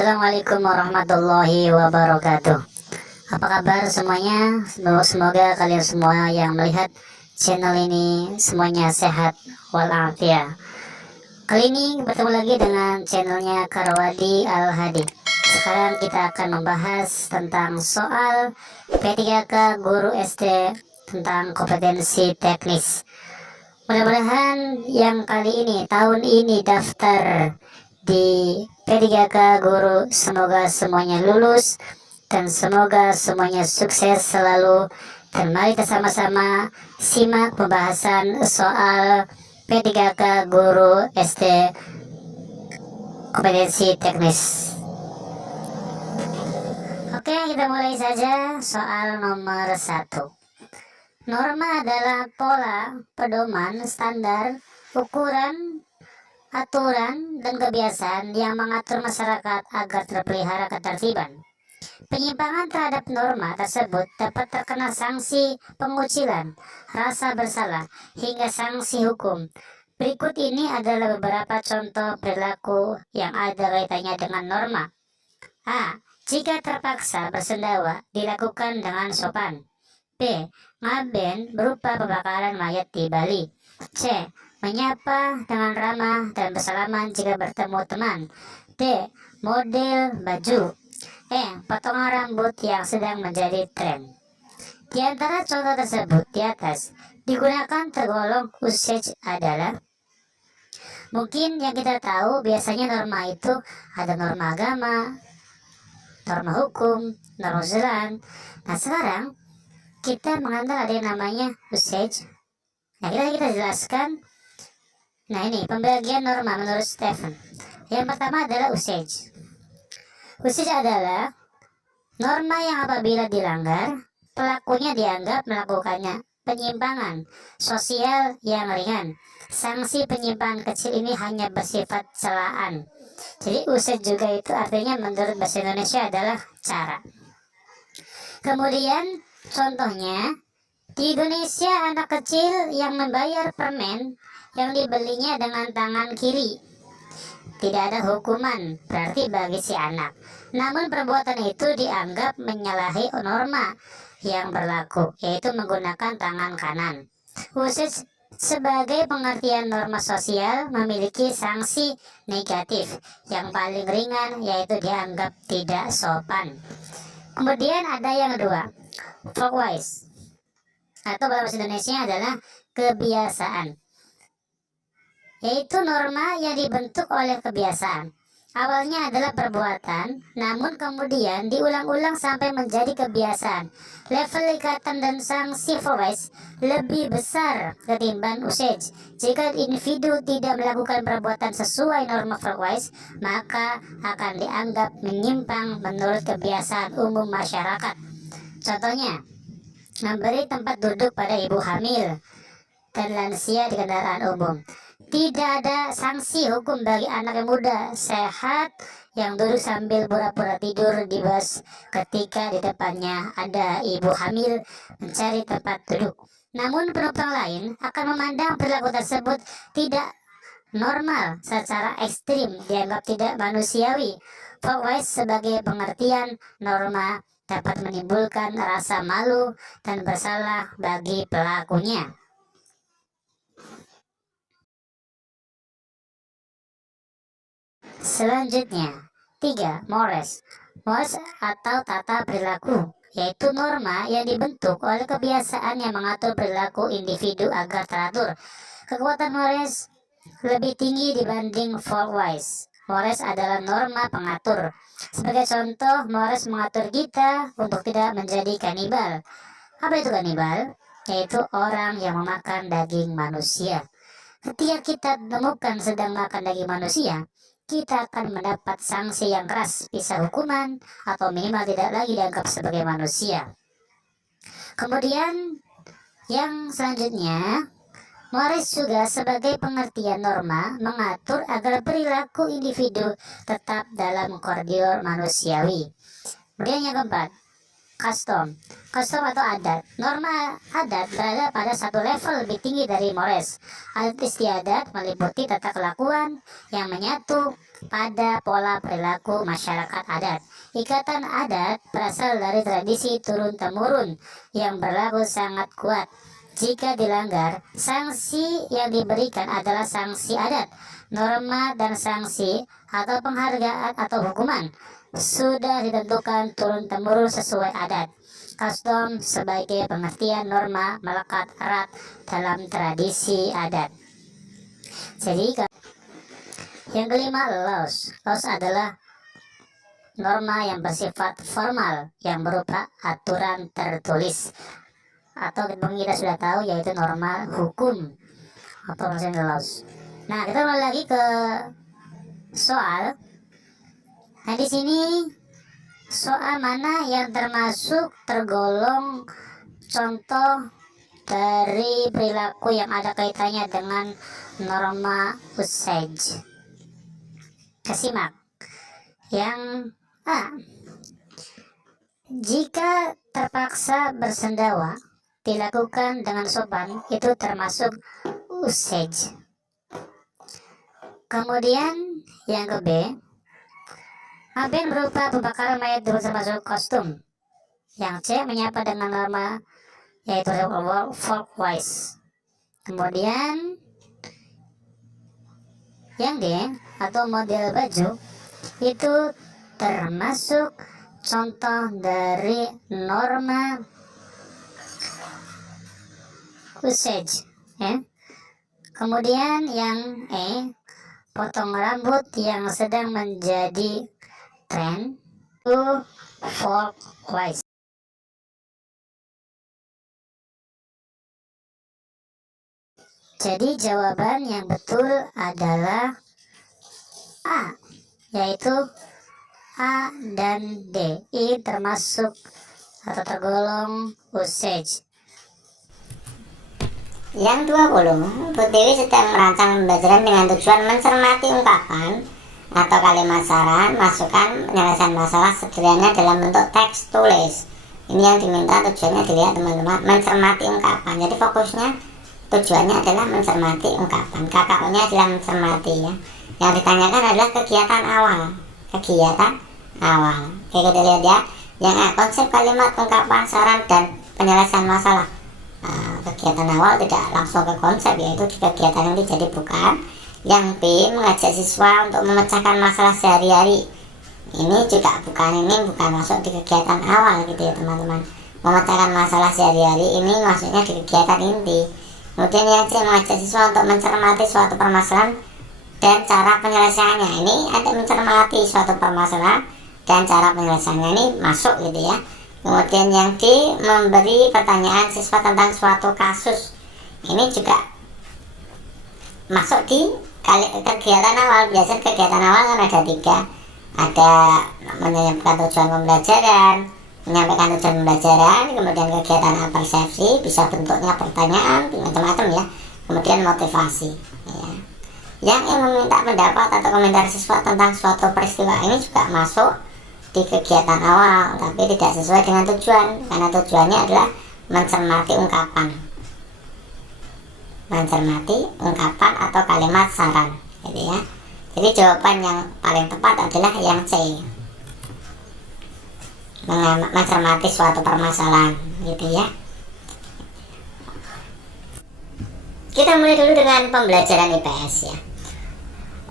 Assalamualaikum warahmatullahi wabarakatuh. Apa kabar semuanya? Semoga kalian semua yang melihat channel ini semuanya sehat walafiat. Kali ini bertemu lagi dengan channelnya Karwadi Al-Hadi. Sekarang kita akan membahas tentang soal P3K Guru SD tentang kompetensi teknis. Mudah-mudahan yang kali ini, tahun ini daftar di P3K Guru, semoga semuanya lulus dan semoga semuanya sukses selalu. Dan mari kita sama-sama simak pembahasan soal P3K Guru SD kompetensi teknis. Oke, kita mulai saja soal nomor 1. Norma adalah pola, pedoman, standar, ukuran, aturan, dan kebiasaan yang mengatur masyarakat agar terpelihara ketertiban. Penyimpangan terhadap norma tersebut dapat terkena sanksi pengucilan, rasa bersalah, hingga sanksi hukum. Berikut ini adalah beberapa contoh perilaku yang ada kaitannya dengan norma. A. Jika terpaksa bersendawa, dilakukan dengan sopan. B. Ngaben berupa pembakaran mayat di Bali. C. Menyapa dengan ramah dan bersalaman jika bertemu teman. D. Model baju. E. Potongan rambut yang sedang menjadi tren. Di antara contoh tersebut di atas, digunakan tergolong usage adalah, mungkin yang kita tahu biasanya norma itu ada norma agama, norma hukum, norma jalan. Nah sekarang kita mengenal ada yang namanya usage. Nah kita jelaskan. Nah ini pembagian norma menurut Stephen. Yang pertama adalah usage. Usage adalah norma yang apabila dilanggar, pelakunya dianggap melakukannya penyimpangan sosial yang ringan. Sanksi penyimpangan kecil ini hanya bersifat celaan. Jadi usage juga itu artinya menurut bahasa Indonesia adalah cara. Kemudian contohnya, di Indonesia anak kecil yang membayar permen yang dibelinya dengan tangan kiri, tidak ada hukuman berarti bagi si anak. Namun perbuatan itu dianggap menyalahi norma yang berlaku, yaitu menggunakan tangan kanan. Khusus sebagai pengertian norma sosial memiliki sanksi negatif yang paling ringan, yaitu dianggap tidak sopan. Kemudian ada yang kedua, folkwise, atau bahasa Indonesia adalah kebiasaan, yaitu norma yang dibentuk oleh kebiasaan. Awalnya adalah perbuatan, namun kemudian diulang-ulang sampai menjadi kebiasaan. Level ikatan dan sanksi folkwise lebih besar ketimbang usage. Jika individu tidak melakukan perbuatan sesuai norma folkwise, maka akan dianggap menyimpang menurut kebiasaan umum masyarakat. Contohnya, memberi tempat duduk pada ibu hamil dan lansia di kendaraan umum. Tidak ada sanksi hukum bagi anak yang muda sehat yang duduk sambil pura-pura tidur di bus ketika di depannya ada ibu hamil mencari tempat duduk. Namun penumpang lain akan memandang perilaku tersebut tidak normal, secara ekstrim dianggap tidak manusiawi. Folkwise sebagai pengertian norma dapat menimbulkan rasa malu dan bersalah bagi pelakunya. Selanjutnya, 3. Mores. Mores atau tata perilaku, yaitu norma yang dibentuk oleh kebiasaan yang mengatur perilaku individu agar teratur. Kekuatan mores lebih tinggi dibanding folkwise. Mores adalah norma pengatur. Sebagai contoh, mores mengatur kita untuk tidak menjadi kanibal. Apa itu kanibal? Yaitu orang yang memakan daging manusia. Ketika kita menemukan sedang makan daging manusia, kita akan mendapat sanksi yang keras, bisa hukuman atau minimal tidak lagi dianggap sebagai manusia. Kemudian yang selanjutnya, mores juga sebagai pengertian norma mengatur agar perilaku individu tetap dalam koridor manusiawi. Kemudian yang keempat, Custom. Custom atau adat. Norma adat berada pada satu level lebih tinggi dari mores. Adat istiadat meliputi tata kelakuan yang menyatu pada pola perilaku masyarakat adat. Ikatan adat berasal dari tradisi turun-temurun yang berlaku sangat kuat. Jika dilanggar, sanksi yang diberikan adalah sanksi adat. Norma dan sanksi atau penghargaan atau hukuman sudah ditentukan turun-temurun sesuai adat. Custom sebagai pengertian norma melekat erat dalam tradisi adat. Jadi yang kelima, laws. Laws adalah norma yang bersifat formal yang berupa aturan tertulis, atau kita sudah tahu yaitu norma hukum atau laws. Nah, kita mulai lagi ke soal. Nah, di sini soal mana yang tergolong contoh dari perilaku yang ada kaitannya dengan norma usage. Kesimak. Yang A, jika terpaksa bersendawa dilakukan dengan sopan, itu termasuk usage. Kemudian yang ke B, hampir berupa pembakaran mayat termasuk kostum. Yang C, menyapa dengan norma yaitu folkwise. Kemudian yang D atau model baju itu termasuk contoh dari norma usage, ya. Kemudian yang E, potong rambut yang sedang menjadi tren itu folkwise. Jadi jawaban yang betul adalah A, yaitu A dan D. Ini termasuk atau tergolong usage. Yang 20, Bu Dewi sedang merancang pembelajaran dengan tujuan mencermati ungkapan atau kalimat saran, masukan, penyelesaian masalah sederhana dalam bentuk teks tulis. Ini yang diminta, tujuannya dilihat teman-teman, mencermati ungkapan. Jadi fokusnya tujuannya adalah mencermati ungkapan. KKU-nya adalah mencermati, ya. Yang ditanyakan adalah kegiatan awal. Kegiatan awal. Oke, kita lihat ya. Yang A, konsep kalimat, ungkapan, saran, dan penyelesaian masalah. Kegiatan awal tidak langsung ke konsep, yaitu di kegiatan ini, jadi bukan. Yang B, mengajak siswa untuk memecahkan masalah sehari-hari. Ini juga bukan, ini bukan masuk di kegiatan awal gitu ya teman-teman. Memecahkan masalah sehari-hari ini maksudnya di kegiatan inti. Kemudian yang C, mengajak siswa untuk mencermati suatu permasalahan dan cara penyelesaiannya. Ini ada mencermati suatu permasalahan dan cara penyelesaiannya, ini masuk gitu ya. Kemudian yang D, memberi pertanyaan siswa tentang suatu kasus. Ini juga masuk di kegiatan awal. Biasanya kegiatan awal kan ada 3. Ada menyampaikan tujuan pembelajaran, menyampaikan tujuan pembelajaran, kemudian kegiatan persepsi, bisa bentuknya pertanyaan, macam-macam ya. Kemudian motivasi, ya. Yang meminta pendapat atau komentar siswa tentang suatu peristiwa, ini juga masuk di kegiatan awal, tapi tidak sesuai dengan tujuan, karena tujuannya adalah mencermati ungkapan. Mencermati ungkapan atau kalimat saran, gitu ya. Jadi jawaban yang paling tepat adalah yang C, mencermati suatu permasalahan, gitu ya. Kita mulai dulu dengan pembelajaran IPS, ya.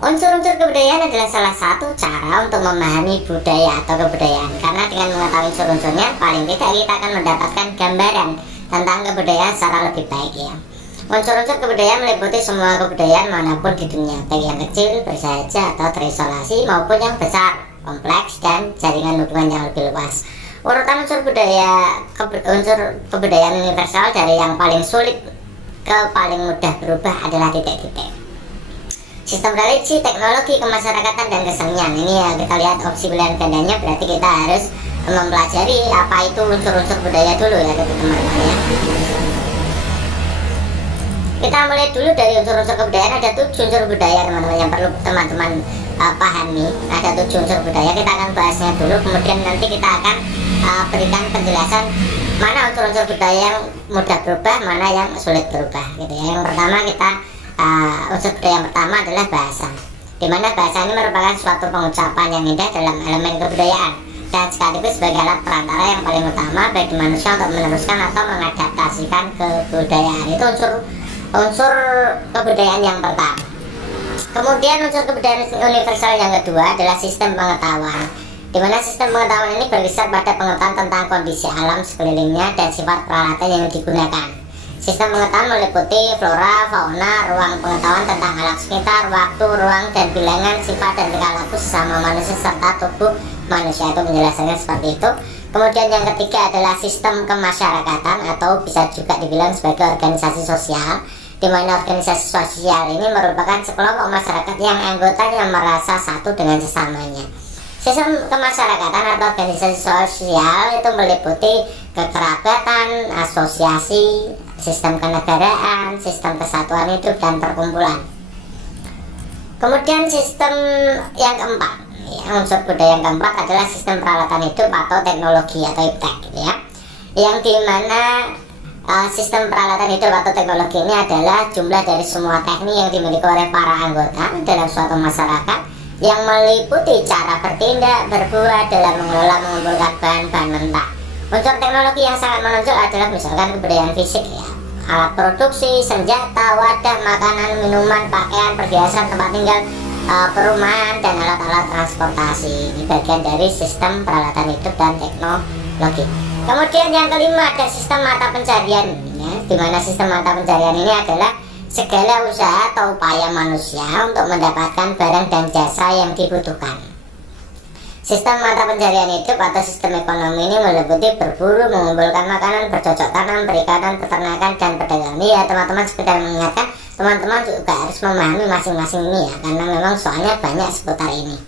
Unsur-unsur kebudayaan adalah salah satu cara untuk memahami budaya atau kebudayaan, karena dengan mengetahui unsur-unsurnya, paling tidak kita akan mendapatkan gambaran tentang kebudayaan secara lebih baik, ya. Unsur-unsur kebudayaan meliputi semua kebudayaan manapun di dunia, baik yang kecil, bersahaja, atau terisolasi, maupun yang besar, kompleks, dan jaringan hubungan yang lebih luas. Urutan unsur kebudayaan universal dari yang paling sulit ke paling mudah berubah adalah titik-titik. Sistem religi, teknologi, kemasyarakatan, dan kesenian. Ini ya kita lihat opsi pilihan gandanya, berarti kita harus mempelajari apa itu unsur-unsur budaya dulu ya teman-teman ya. Kita mulai dulu dari unsur-unsur kebudayaan. Ada 7 unsur budaya teman-teman yang perlu teman-teman pahami. Ada 7 unsur budaya, kita akan bahasnya dulu, kemudian nanti kita akan berikan penjelasan mana unsur-unsur budaya yang mudah berubah, mana yang sulit berubah gitu ya. Yang pertama kita unsur budaya yang pertama adalah bahasa, di mana bahasa ini merupakan suatu pengucapan yang indah dalam elemen kebudayaan dan sekaligus sebagai alat perantara yang paling utama bagi manusia untuk meneruskan atau mengadaptasikan kebudayaan. Itu unsur kebudayaan yang pertama. Kemudian unsur kebudayaan universal yang kedua adalah sistem pengetahuan, di mana sistem pengetahuan ini berkisar pada pengetahuan tentang kondisi alam sekelilingnya dan sifat peralatan yang digunakan. Sistem pengetahuan meliputi flora, fauna, ruang pengetahuan tentang alam sekitar, waktu, ruang, dan bilangan, sifat dan tingkah laku sesama manusia serta tubuh manusia. Itu penjelasannya seperti itu. Kemudian yang ketiga adalah sistem kemasyarakatan atau bisa juga dibilang sebagai organisasi sosial, di mana organisasi sosial ini merupakan sekelompok masyarakat yang anggotanya merasa satu dengan sesamanya. Sistem kemasyarakatan atau organisasi sosial itu meliputi kekerabatan, asosiasi, sistem kenegaraan, sistem kesatuan hidup, dan perkumpulan. Kemudian sistem yang keempat, unsur budaya yang keempat adalah sistem peralatan hidup atau teknologi atau iptek gitu ya. Yang dimana sistem peralatan hidup atau teknologi ini adalah jumlah dari semua teknik yang dimiliki oleh para anggota dalam suatu masyarakat, yang meliputi cara bertindak, berbuat dalam mengelola, mengumpulkan bahan-bahan mentah. Unsur teknologi yang sangat menonjol adalah misalkan kebudayaan fisik ya, alat produksi, senjata, wadah, makanan, minuman, pakaian, perhiasan, tempat tinggal, perumahan, dan alat-alat transportasi. Ini bagian dari sistem peralatan hidup dan teknologi. Kemudian yang kelima ada sistem mata pencarian ya, di mana sistem mata pencarian ini adalah segala usaha atau upaya manusia untuk mendapatkan barang dan jasa yang dibutuhkan. Sistem mata pencarian hidup atau sistem ekonomi ini meliputi berburu, mengumpulkan makanan, bercocok tanam, perikanan, peternakan, dan perdagangan. Ya teman-teman, sekedar mengingatkan teman-teman juga harus memahami masing-masing ini ya, karena memang soalnya banyak seputar ini.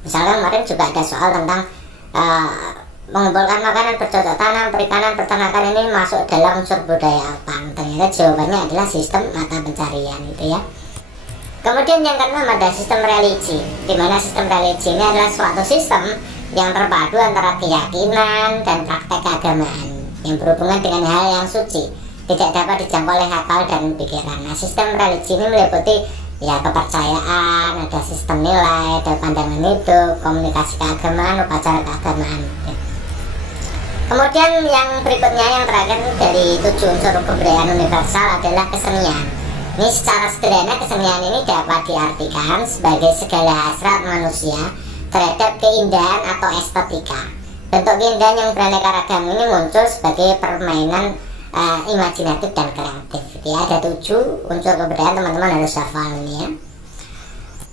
Misalnya kemarin juga ada soal tentang mengumpulkan makanan, bercocok tanam, perikanan, peternakan ini masuk dalam unsur budaya apa? Ternyata jawabannya adalah sistem mata pencarian itu ya. Kemudian yang keenam ada sistem religi, di mana sistem religi ini adalah suatu sistem yang terpadu antara keyakinan dan praktek keagamaan yang berhubungan dengan hal yang suci, tidak dapat dijangkau oleh akal dan pikiran. Nah, sistem religi ini meliputi ya kepercayaan, ada sistem nilai, ada pandangan hidup, komunikasi keagamaan, upacara keagamaan. Kemudian yang berikutnya, yang terakhir dari 7 unsur kebudayaan universal adalah kesenian. Ini secara sederhana kesenian ini dapat diartikan sebagai segala hasrat manusia terhadap keindahan atau estetika. Bentuk keindahan yang beraneka ragam ini muncul sebagai permainan imajinatif dan kreatif. Ya, ada 7 unsur kebudayaan, teman-teman harus hafal ini ya.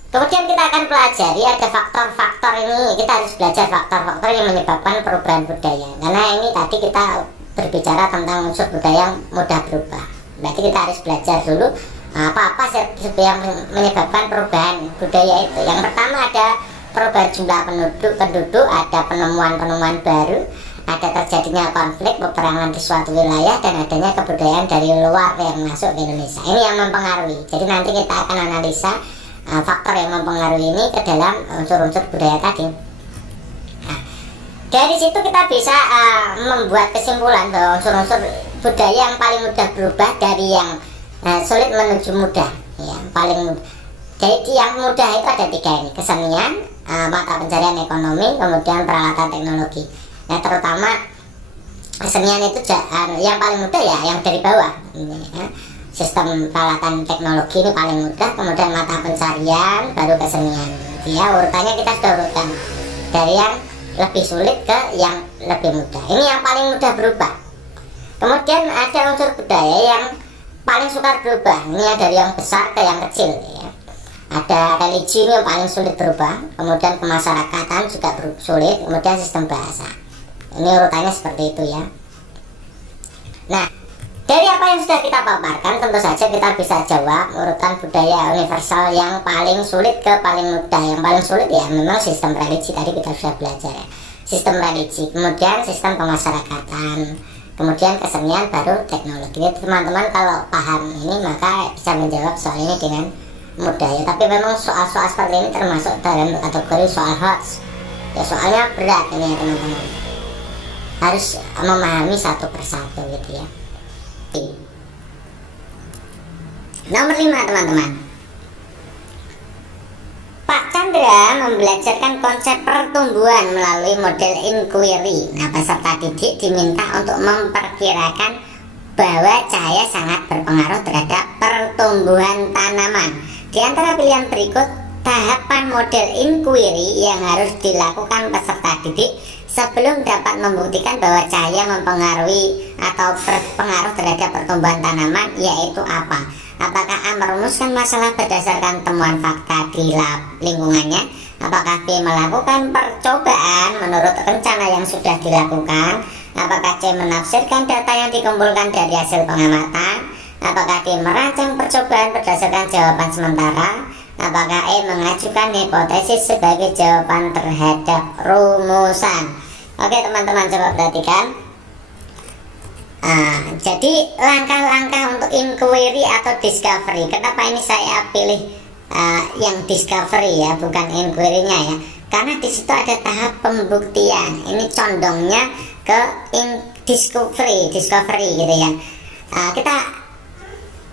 Kemudian kita akan pelajari ada faktor-faktor ini, kita harus belajar faktor-faktor yang menyebabkan perubahan budaya. Karena ini tadi kita berbicara tentang unsur budaya yang mudah berubah. Berarti kita harus belajar dulu apa-apa yang menyebabkan perubahan budaya itu. Yang pertama ada perubahan jumlah penduduk, ada penemuan-penemuan baru, ada terjadinya konflik, peperangan di suatu wilayah, dan adanya kebudayaan dari luar yang masuk ke Indonesia. Ini yang mempengaruhi. Jadi nanti kita akan analisa faktor yang mempengaruhi ini ke dalam unsur-unsur budaya tadi. Nah, dari situ kita bisa membuat kesimpulan bahwa unsur-unsur budaya yang paling mudah berubah dari yang sulit menuju mudah, ya, paling mudah. Jadi yang mudah itu ada 3 ini: kesenian, mata pencarian ekonomi, kemudian peralatan teknologi. Nah, terutama kesenian itu yang paling mudah ya, yang dari bawah. Ya. Sistem peralatan teknologi ini paling mudah, kemudian mata pencarian, baru kesenian. Ya, urutannya kita sudah urutkan dari yang lebih sulit ke yang lebih mudah. Ini yang paling mudah berubah. Kemudian ada unsur budaya yang paling sukar berubah. Ini dari yang besar ke yang kecil. Ya. Ada religi ini yang paling sulit berubah, kemudian kemasyarakatan juga sulit, kemudian sistem bahasa. Ini urutannya seperti itu ya. Nah, dari apa yang sudah kita paparkan, tentu saja kita bisa jawab urutan budaya universal yang paling sulit ke paling mudah. Yang paling sulit ya memang sistem religi, tadi kita sudah belajar ya. Sistem religi, kemudian sistem kemasyarakatan, kemudian kesenian, baru teknologi. Jadi teman-teman kalau paham ini maka bisa menjawab soal ini dengan mudah ya. Tapi memang soal-soal seperti ini termasuk dalam kategori soal hoax ya, soalnya berat ini ya teman-teman. harus memahami satu persatu gitu ya. Nomor 5 teman-teman, Pak Chandra membelajarkan konsep pertumbuhan melalui model inquiry. Nah, peserta didik diminta untuk memperkirakan bahwa cahaya sangat berpengaruh terhadap pertumbuhan tanaman. Di antara pilihan berikut, tahapan model inquiry yang harus dilakukan peserta didik sebelum dapat membuktikan bahwa cahaya mempengaruhi atau berpengaruh terhadap pertumbuhan tanaman yaitu apa? Apakah A merumuskan masalah berdasarkan temuan fakta di lingkungannya? Apakah B melakukan percobaan menurut rencana yang sudah dilakukan? Apakah C menafsirkan data yang dikumpulkan dari hasil pengamatan? Apakah D merancang percobaan berdasarkan jawaban sementara? Apakah E mengajukan hipotesis sebagai jawaban terhadap rumusan? Oke teman-teman, coba perhatikan. Jadi langkah-langkah untuk inquiry atau discovery. Kenapa ini saya pilih yang discovery ya, bukan inquiry-nya ya? Karena di situ ada tahap pembuktian. Ini condongnya ke discovery gitu ya. Kita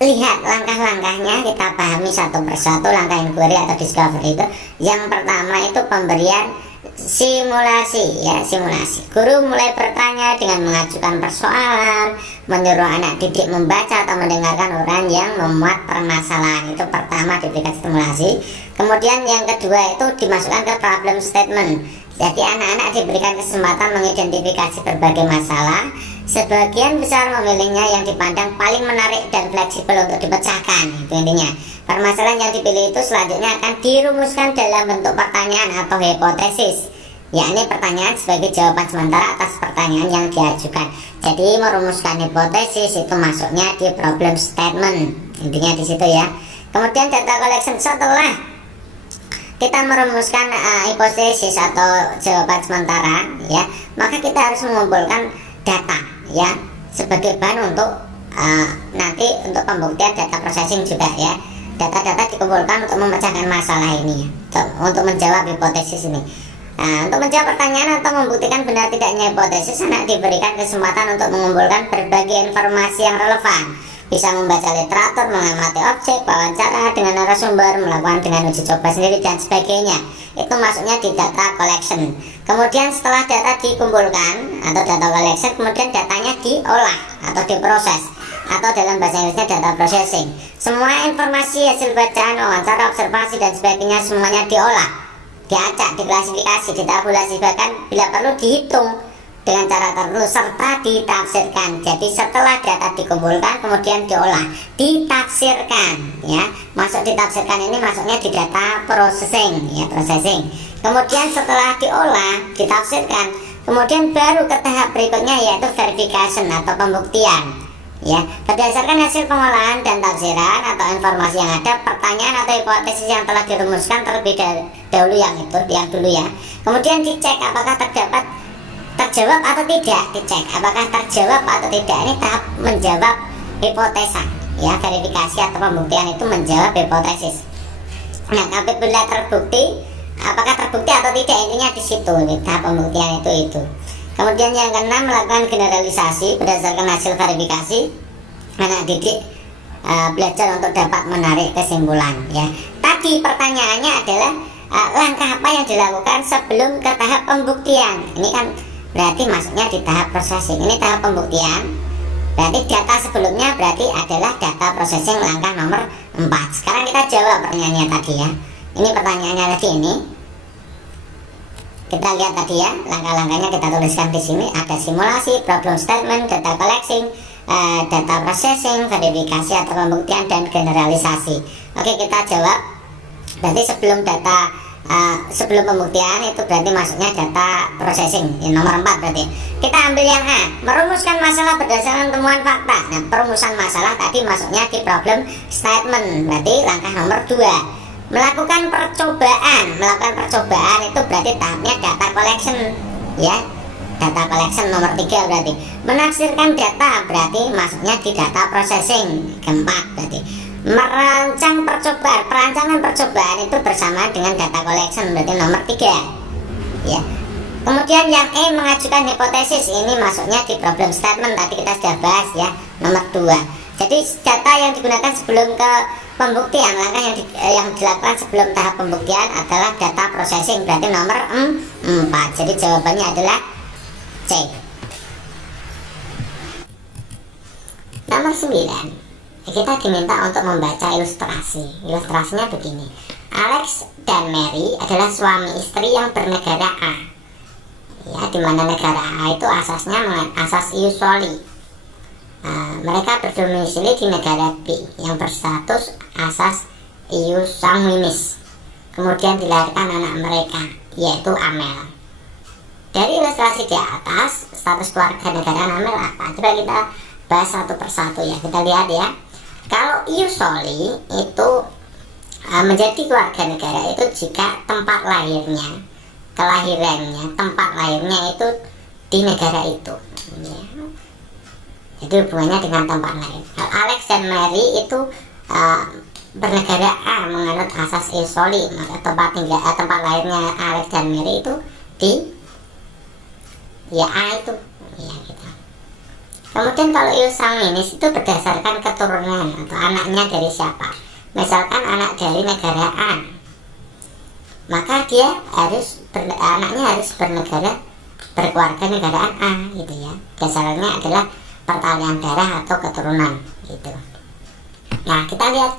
lihat langkah-langkahnya, kita pahami satu persatu langkah inquiry atau discovery itu. Yang pertama itu pemberian simulasi ya, simulasi. Guru mulai bertanya dengan mengajukan persoalan, menyuruh anak didik membaca atau mendengarkan uraian yang memuat permasalahan. Itu pertama, diberikan stimulasi. Kemudian yang kedua itu dimasukkan ke problem statement. Jadi anak-anak diberikan kesempatan mengidentifikasi berbagai masalah. Sebagian besar memilihnya yang dipandang paling menarik dan fleksibel untuk dipecahkan. Itu intinya. Permasalahan yang dipilih itu selanjutnya akan dirumuskan dalam bentuk pertanyaan atau hipotesis, yakni pertanyaan sebagai jawaban sementara atas pertanyaan yang diajukan. Jadi merumuskan hipotesis itu masuknya di problem statement, intinya di situ ya. Kemudian data collection, setelah kita merumuskan hipotesis atau jawaban sementara ya, maka kita harus mengumpulkan data ya sebagai bahan untuk nanti untuk pembuktian data processing juga ya. Data-data dikumpulkan untuk memecahkan masalah ini ya, untuk menjawab hipotesis ini. Untuk menjawab pertanyaan atau membuktikan benar tidaknya hipotesis, anak diberikan kesempatan untuk mengumpulkan berbagai informasi yang relevan. Bisa membaca literatur, mengamati objek, wawancara dengan narasumber, melakukan dengan uji coba sendiri dan sebagainya. Itu masuknya di data collection. Kemudian setelah data dikumpulkan atau data collection, kemudian datanya diolah atau diproses, atau dalam bahasa Inggrisnya data processing. Semua informasi, hasil bacaan, wawancara, observasi dan sebagainya semuanya diolah, diacak, diklasifikasi, ditabulasi, bahkan bila perlu dihitung dengan cara tertentu serta ditafsirkan. Jadi setelah data dikumpulkan kemudian diolah, ditafsirkan ya. Masuk ditafsirkan ini masuknya di data processing ya, processing. Kemudian setelah diolah, ditafsirkan, kemudian baru ke tahap berikutnya yaitu verification atau pembuktian. Ya, berdasarkan hasil pengolahan dan tafsiran atau informasi yang ada, pertanyaan atau hipotesis yang telah dirumuskan terlebih dahulu yang dulu ya. Kemudian dicek apakah terjawab atau tidak, dicek apakah terjawab atau tidak. Ini tahap menjawab hipotesa ya, verifikasi atau pembuktian itu menjawab hipotesis. Nah, apabila terbukti, apakah terbukti atau tidak, intinya di situ tahap pembuktian itu. Kemudian yang keenam, melakukan generalisasi berdasarkan hasil verifikasi. Anak didik belajar untuk dapat menarik kesimpulan ya. Tadi pertanyaannya adalah langkah apa yang dilakukan sebelum ke tahap pembuktian. Ini kan berarti masuknya di tahap processing. Ini tahap pembuktian. Berarti data sebelumnya berarti adalah data processing langkah nomor 4. Sekarang kita jawab pertanyaannya tadi ya. Ini pertanyaannya tadi ini. Kita lihat tadi ya, langkah-langkahnya kita tuliskan di sini. Ada simulasi, problem statement, data collecting, data processing, verifikasi atau pembuktian, dan generalisasi. Oke, kita jawab. Berarti sebelum pembuktian itu berarti masuknya data processing ya, nomor 4 berarti. Kita ambil yang A, merumuskan masalah berdasarkan temuan fakta. Nah, perumusan masalah tadi masuknya di problem statement, berarti langkah nomor 2. Melakukan percobaan itu berarti tahapnya data collection ya, data collection nomor 3 berarti. Menafsirkan data berarti masuknya di data processing, keempat berarti. Merancang percobaan, perancangan percobaan itu bersama dengan data collection berarti nomor 3 ya. Kemudian yang E, mengajukan hipotesis. Ini masuknya di problem statement, tadi kita sudah bahas ya, nomor 2. Jadi data yang digunakan sebelum ke pembuktian, langkah yang dilakukan sebelum tahap pembuktian adalah data processing, berarti nomor 4. Jadi jawabannya adalah C. Nomor 9, kita diminta untuk membaca ilustrasi. Ilustrasinya begini. Alex dan Mary adalah suami istri yang bernegara A. Ya, di mana negara A itu asasnya asas ius soli. Mereka berdomisili di negara B yang berstatus asas ius sanguinis. Kemudian dilahirkan anak mereka, yaitu Amel. Dari ilustrasi di atas, status keluarga negaraan Amel apa? Coba kita bahas satu persatu ya. Kita lihat ya. Kalau ius soli itu menjadi keluarga negara itu jika tempat lahirnya, kelahirannya, tempat lahirnya itu di negara itu ya. Jadi hubungannya dengan tempat lahir. Alex dan Mary itu bernegara A, menganut asas ius soli, maka tempat lahirnya Alex dan Mary itu di ya A itu ya gitu. Kemudian kalau ius sanguinis itu berdasarkan keturunan atau anaknya dari siapa. Misalkan anak dari negara A, maka dia anaknya harus berkeluarga negaraan A gitu ya. Dasarnya adalah pertalian darah atau keturunan gitu. Nah, kita lihat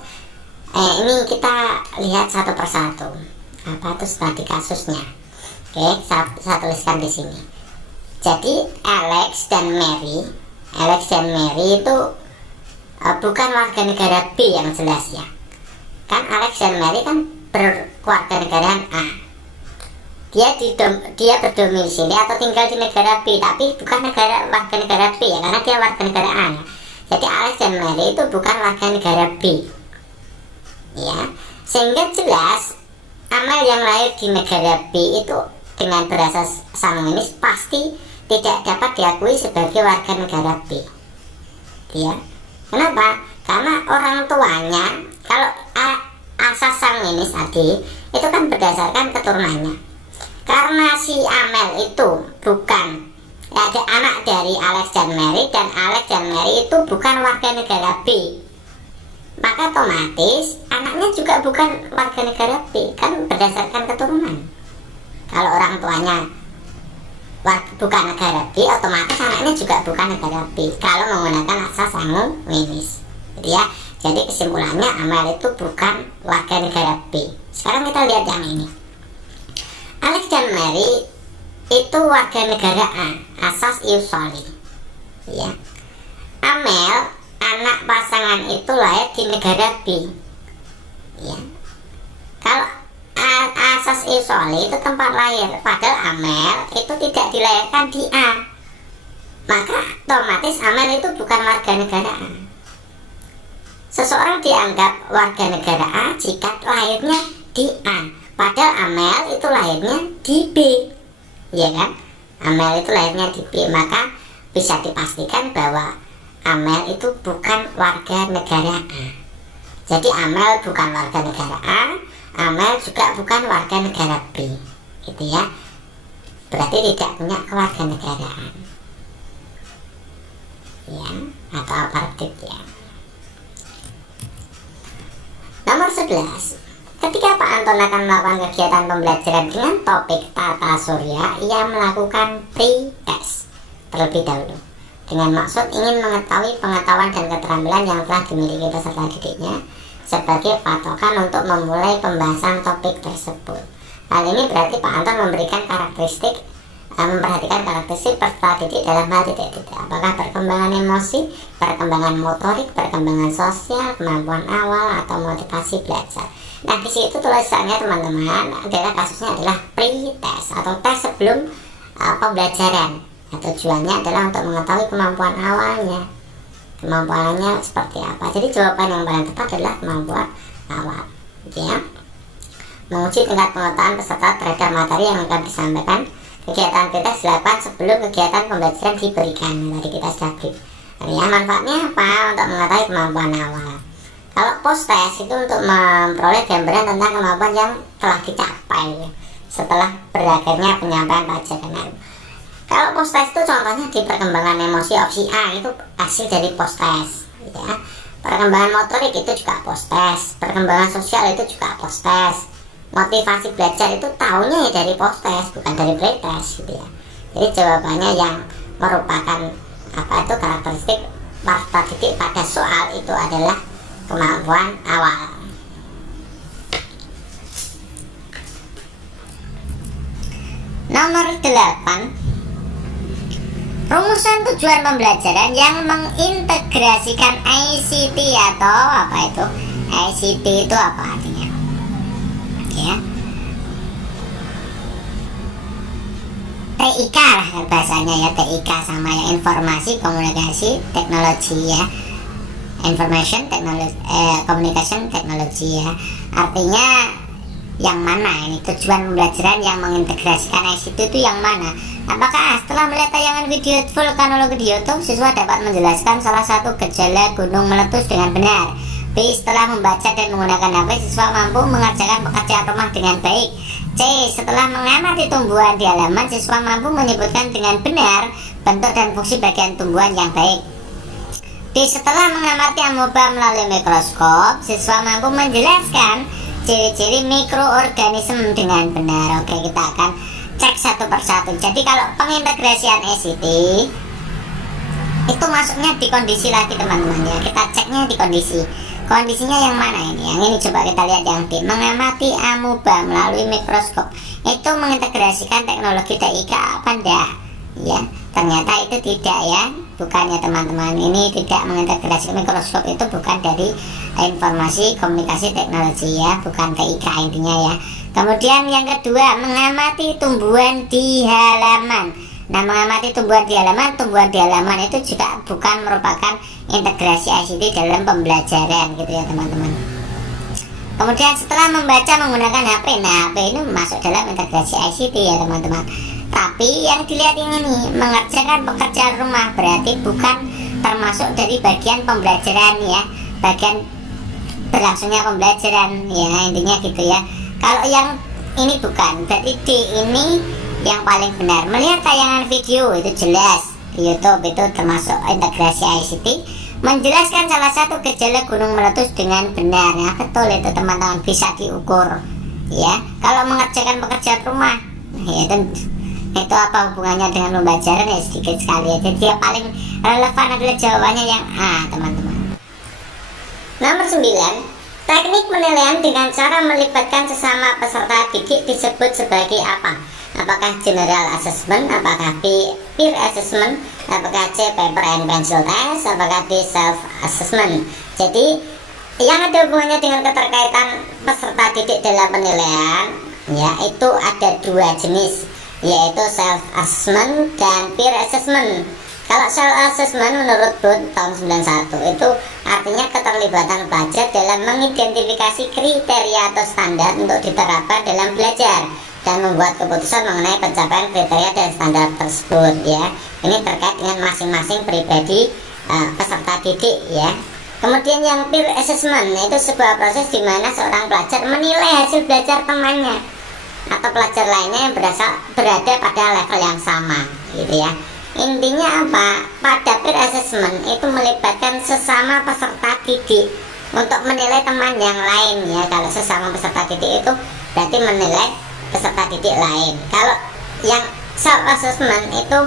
ini kita lihat satu persatu. Apa itu tadi kasusnya? Oke, saya tuliskan di sini. Jadi Alex dan Mary itu bukan warga negara B yang jelas ya. Kan Alex dan Mary kan berkeluarga negaraan A. Dia berdomisili atau tinggal di negara B, tapi bukan warga negara B ya, karena dia warga negara A ya. Jadi Alex dan Mary itu bukan warga negara B ya, sehingga jelas Amel yang lahir di negara B itu dengan berasas sanguinis pasti tidak dapat diakui sebagai warga negara B ya. Kenapa? Karena orang tuanya, kalau asas sanguinis tadi itu kan berdasarkan keturunannya. Karena si Amel itu bukan ada anak dari Alex dan Mary, dan Alex dan Mary itu bukan warga negara B, maka otomatis anaknya juga bukan warga negara B, kan berdasarkan keturunan. Kalau orang tuanya bukan negara B, otomatis anaknya juga bukan negara B kalau menggunakan asas sanguinis gitu ya. Jadi kesimpulannya Amel itu bukan warga negara B. Sekarang kita lihat yang ini. Alex dan Mary itu warga negara A, asas ius soli ya. Amel, anak pasangan itu lahir di negara B ya. Kalau asas ius soli itu tempat lahir, padahal Amel itu tidak dilahirkan di A, maka otomatis Amel itu bukan warga negara A. Seseorang dianggap warga negara A jika lahirnya di A, padahal Amel itu lahirnya di B, ya kan? Amel itu lahirnya di B, maka bisa dipastikan bahwa Amel itu bukan warga negara A. Jadi Amel bukan warga negara A, Amel juga bukan warga negara B, gitu ya. Berarti tidak punya kewarganegaraan, ya, atau apartheid ya. Nomor 11. Ketika Pak Anton akan melakukan kegiatan pembelajaran dengan topik tata surya, ia melakukan pre-test terlebih dahulu dengan maksud ingin mengetahui pengetahuan dan keterampilan yang telah dimiliki peserta didiknya sebagai patokan untuk memulai pembahasan topik tersebut. Hal ini berarti Pak Anton memperhatikan karakteristik peserta didik dalam hal titik-titik, apakah perkembangan emosi, perkembangan motorik, perkembangan sosial, kemampuan awal, atau motivasi belajar. Nah, di situ tulisannya teman-teman adalah kasusnya adalah pre-test atau tes sebelum pembelajaran. Nah, tujuannya adalah untuk mengetahui kemampuan awalnya, kemampuannya seperti apa. Jadi jawaban yang paling tepat adalah kemampuan awal, ya. Menguji tingkat pengetahuan peserta terhadap materi yang akan disampaikan. Kegiatan pre-test dilakukan sebelum kegiatan pembelajaran diberikan. Tadi kita sudah brief. Ya, manfaatnya apa? Untuk mengetahui kemampuan awal. Kalau post test itu untuk memperoleh gambaran tentang kemampuan yang telah dicapai setelah berakhirnya penyampaian pelajaran. Kalau post test itu contohnya di perkembangan emosi opsi A, itu hasil dari post test ya. Perkembangan motorik itu juga post test, perkembangan sosial itu juga post test, motivasi belajar itu tahunya ya dari post test, bukan dari pretest gitu ya. Jadi jawabannya yang merupakan karakteristik warta titik pada soal itu adalah kemampuan awal. Nomor 8, rumusan tujuan pembelajaran yang mengintegrasikan ICT atau apa itu? ICT itu apa artinya? Ya. TIK lah bahasanya ya, TIK sama yang informasi, komunikasi, teknologi ya. Information technology, communication technology ya. Artinya yang mana ini tujuan pembelajaran yang mengintegrasikan ICT itu yang mana? Apakah setelah melihat tayangan video vulkanologi di YouTube, siswa dapat menjelaskan salah satu gejala gunung meletus dengan benar? B. Setelah membaca dan menggunakan HP, siswa mampu mengerjakan pekerjaan rumah dengan baik. C. Setelah mengamati tumbuhan di halaman, siswa mampu menyebutkan dengan benar bentuk dan fungsi bagian tumbuhan yang baik. D. Setelah mengamati amoeba melalui mikroskop, siswa mampu menjelaskan ciri-ciri mikroorganisme dengan benar. Oke, kita akan cek satu persatu. Jadi kalau pengintegrasian ICT itu masuknya di kondisi lagi teman-teman ya. Kita ceknya di kondisinya yang mana ini? Yang ini coba kita lihat yang D. Mengamati amoeba melalui mikroskop itu mengintegrasikan teknologi TIK apa enggak? Ya, ternyata itu tidak ya. Bukannya teman-teman, ini tidak mengintegrasi mikroskop, itu bukan dari informasi komunikasi teknologi ya, bukan TIK intinya ya. Kemudian yang kedua, mengamati tumbuhan di halaman. Nah, mengamati tumbuhan di halaman itu juga bukan merupakan integrasi ICT dalam pembelajaran gitu ya teman-teman. Kemudian setelah membaca menggunakan HP, nah HP ini masuk dalam integrasi ICT ya teman-teman. Tapi yang dilihat ini mengerjakan pekerjaan rumah berarti bukan termasuk dari bagian pembelajaran ya, bagian berlangsungnya pembelajaran ya, intinya gitu ya. Kalau yang ini bukan, berarti D ini yang paling benar. Melihat tayangan video itu jelas di YouTube itu termasuk integrasi ICT, menjelaskan salah satu gejala gunung meletus dengan benar. Nah, betul itu teman-teman, bisa diukur ya. Kalau mengerjakan pekerjaan rumah ya itu apa hubungannya dengan pembelajaran ya, sedikit sekali ya. Jadi yang paling relevan adalah jawabannya yang A teman-teman. Nomor 9, teknik penilaian dengan cara melibatkan sesama peserta didik disebut sebagai apa? Apakah general assessment, apakah B peer assessment, apakah C paper and pencil test, apakah D self assessment. Jadi yang ada hubungannya dengan keterkaitan peserta didik dalam penilaian ya, itu ada dua jenis, yaitu self assessment dan peer assessment. Kalau self assessment menurut Booth tahun 91 itu artinya keterlibatan pelajar dalam mengidentifikasi kriteria atau standar untuk diterapkan dalam belajar dan membuat keputusan mengenai pencapaian kriteria dan standar tersebut ya. Ini terkait dengan masing-masing pribadi peserta didik ya. Kemudian yang peer assessment itu sebuah proses di mana seorang pelajar menilai hasil belajar temannya atau pelajar lainnya yang berada pada level yang sama gitu ya. Intinya apa? Pada peer assessment itu melibatkan sesama peserta didik untuk menilai teman yang lain ya. Kalau sesama peserta didik itu berarti menilai peserta didik lain. Kalau yang self assessment itu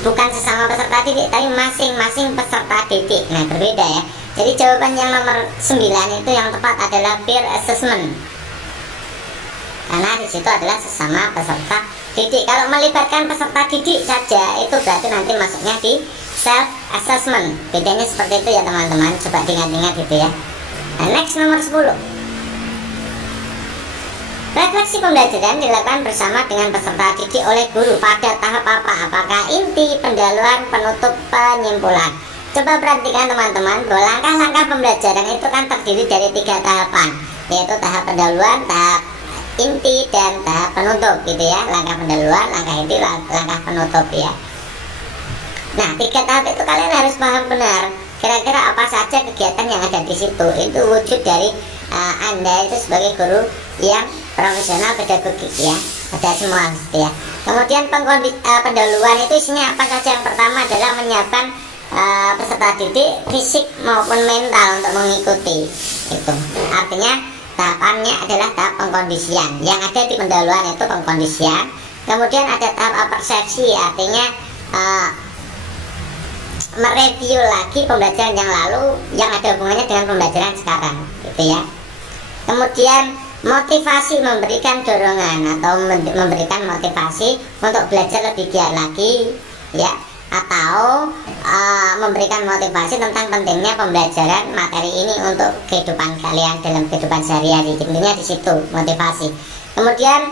bukan sesama peserta didik tapi masing-masing peserta didik. Nah, berbeda ya. Jadi jawaban yang nomor 9 itu yang tepat adalah peer assessment, karena di situ adalah sesama peserta didik. Kalau melibatkan peserta didik saja itu berarti nanti masuknya di self assessment. Bedanya seperti itu ya teman-teman, coba diingat-ingat gitu ya. Nah, next nomor 10, refleksi pembelajaran dilakukan bersama dengan peserta didik oleh guru pada tahap apa? Apakah inti, pendahuluan, penutup, penyimpulan? Coba perhatikan teman-teman bahwa langkah-langkah pembelajaran itu kan terdiri dari 3 tahapan, yaitu tahap pendahuluan, tahap inti, dan tahap penutup gitu ya. Langkah pendahuluan, langkah inti, langkah penutup ya. Nah, 3 tahap itu kalian harus paham benar kira-kira apa saja kegiatan yang ada di situ. Itu wujud dari Anda itu sebagai guru yang profesional pedagogik ya. ada semua gitu ya. Kemudian pendahuluan itu isinya apa saja? Yang pertama adalah menyiapkan peserta didik fisik maupun mental untuk mengikuti itu. Artinya tahapannya adalah tahap pengkondisian. Yang ada di pendahuluan itu pengkondisian. Kemudian ada tahap persepsi, artinya mereview lagi pembelajaran yang lalu yang ada hubungannya dengan pembelajaran sekarang gitu ya. Kemudian motivasi, memberikan dorongan atau memberikan motivasi untuk belajar lebih giat lagi ya, atau memberikan motivasi tentang pentingnya pembelajaran materi ini untuk kehidupan kalian dalam kehidupan sehari-hari. Intinya di situ motivasi. Kemudian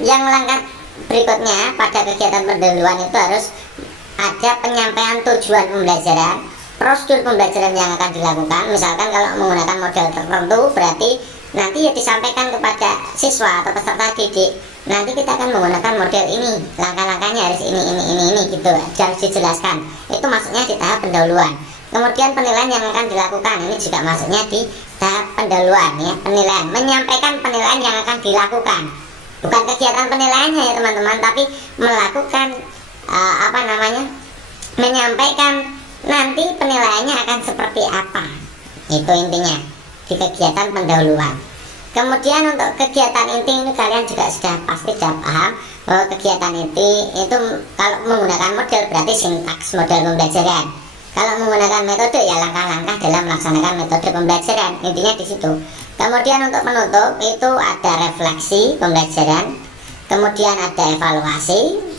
yang langkah berikutnya pada kegiatan pendahuluan itu harus ada penyampaian tujuan pembelajaran, prosedur pembelajaran yang akan dilakukan. Misalkan kalau menggunakan model tertentu, berarti nanti ya disampaikan kepada siswa atau peserta didik, nanti kita akan menggunakan model ini, langkah-langkahnya harus ini gitu, harus dijelaskan. Itu maksudnya di tahap pendahuluan. Kemudian penilaian yang akan dilakukan, ini juga maksudnya di tahap pendahuluan ya, penilaian, menyampaikan penilaian yang akan dilakukan, bukan kegiatan penilaiannya ya teman-teman, tapi melakukan menyampaikan nanti penilaiannya akan seperti apa. Itu intinya di kegiatan pendahuluan. Kemudian untuk kegiatan inti ini kalian juga pasti sudah paham bahwa kegiatan inti itu kalau menggunakan model berarti sintaks model pembelajaran. Kalau menggunakan metode ya langkah-langkah dalam melaksanakan metode pembelajaran. Intinya di situ. Kemudian untuk penutup itu ada refleksi pembelajaran, kemudian ada evaluasi.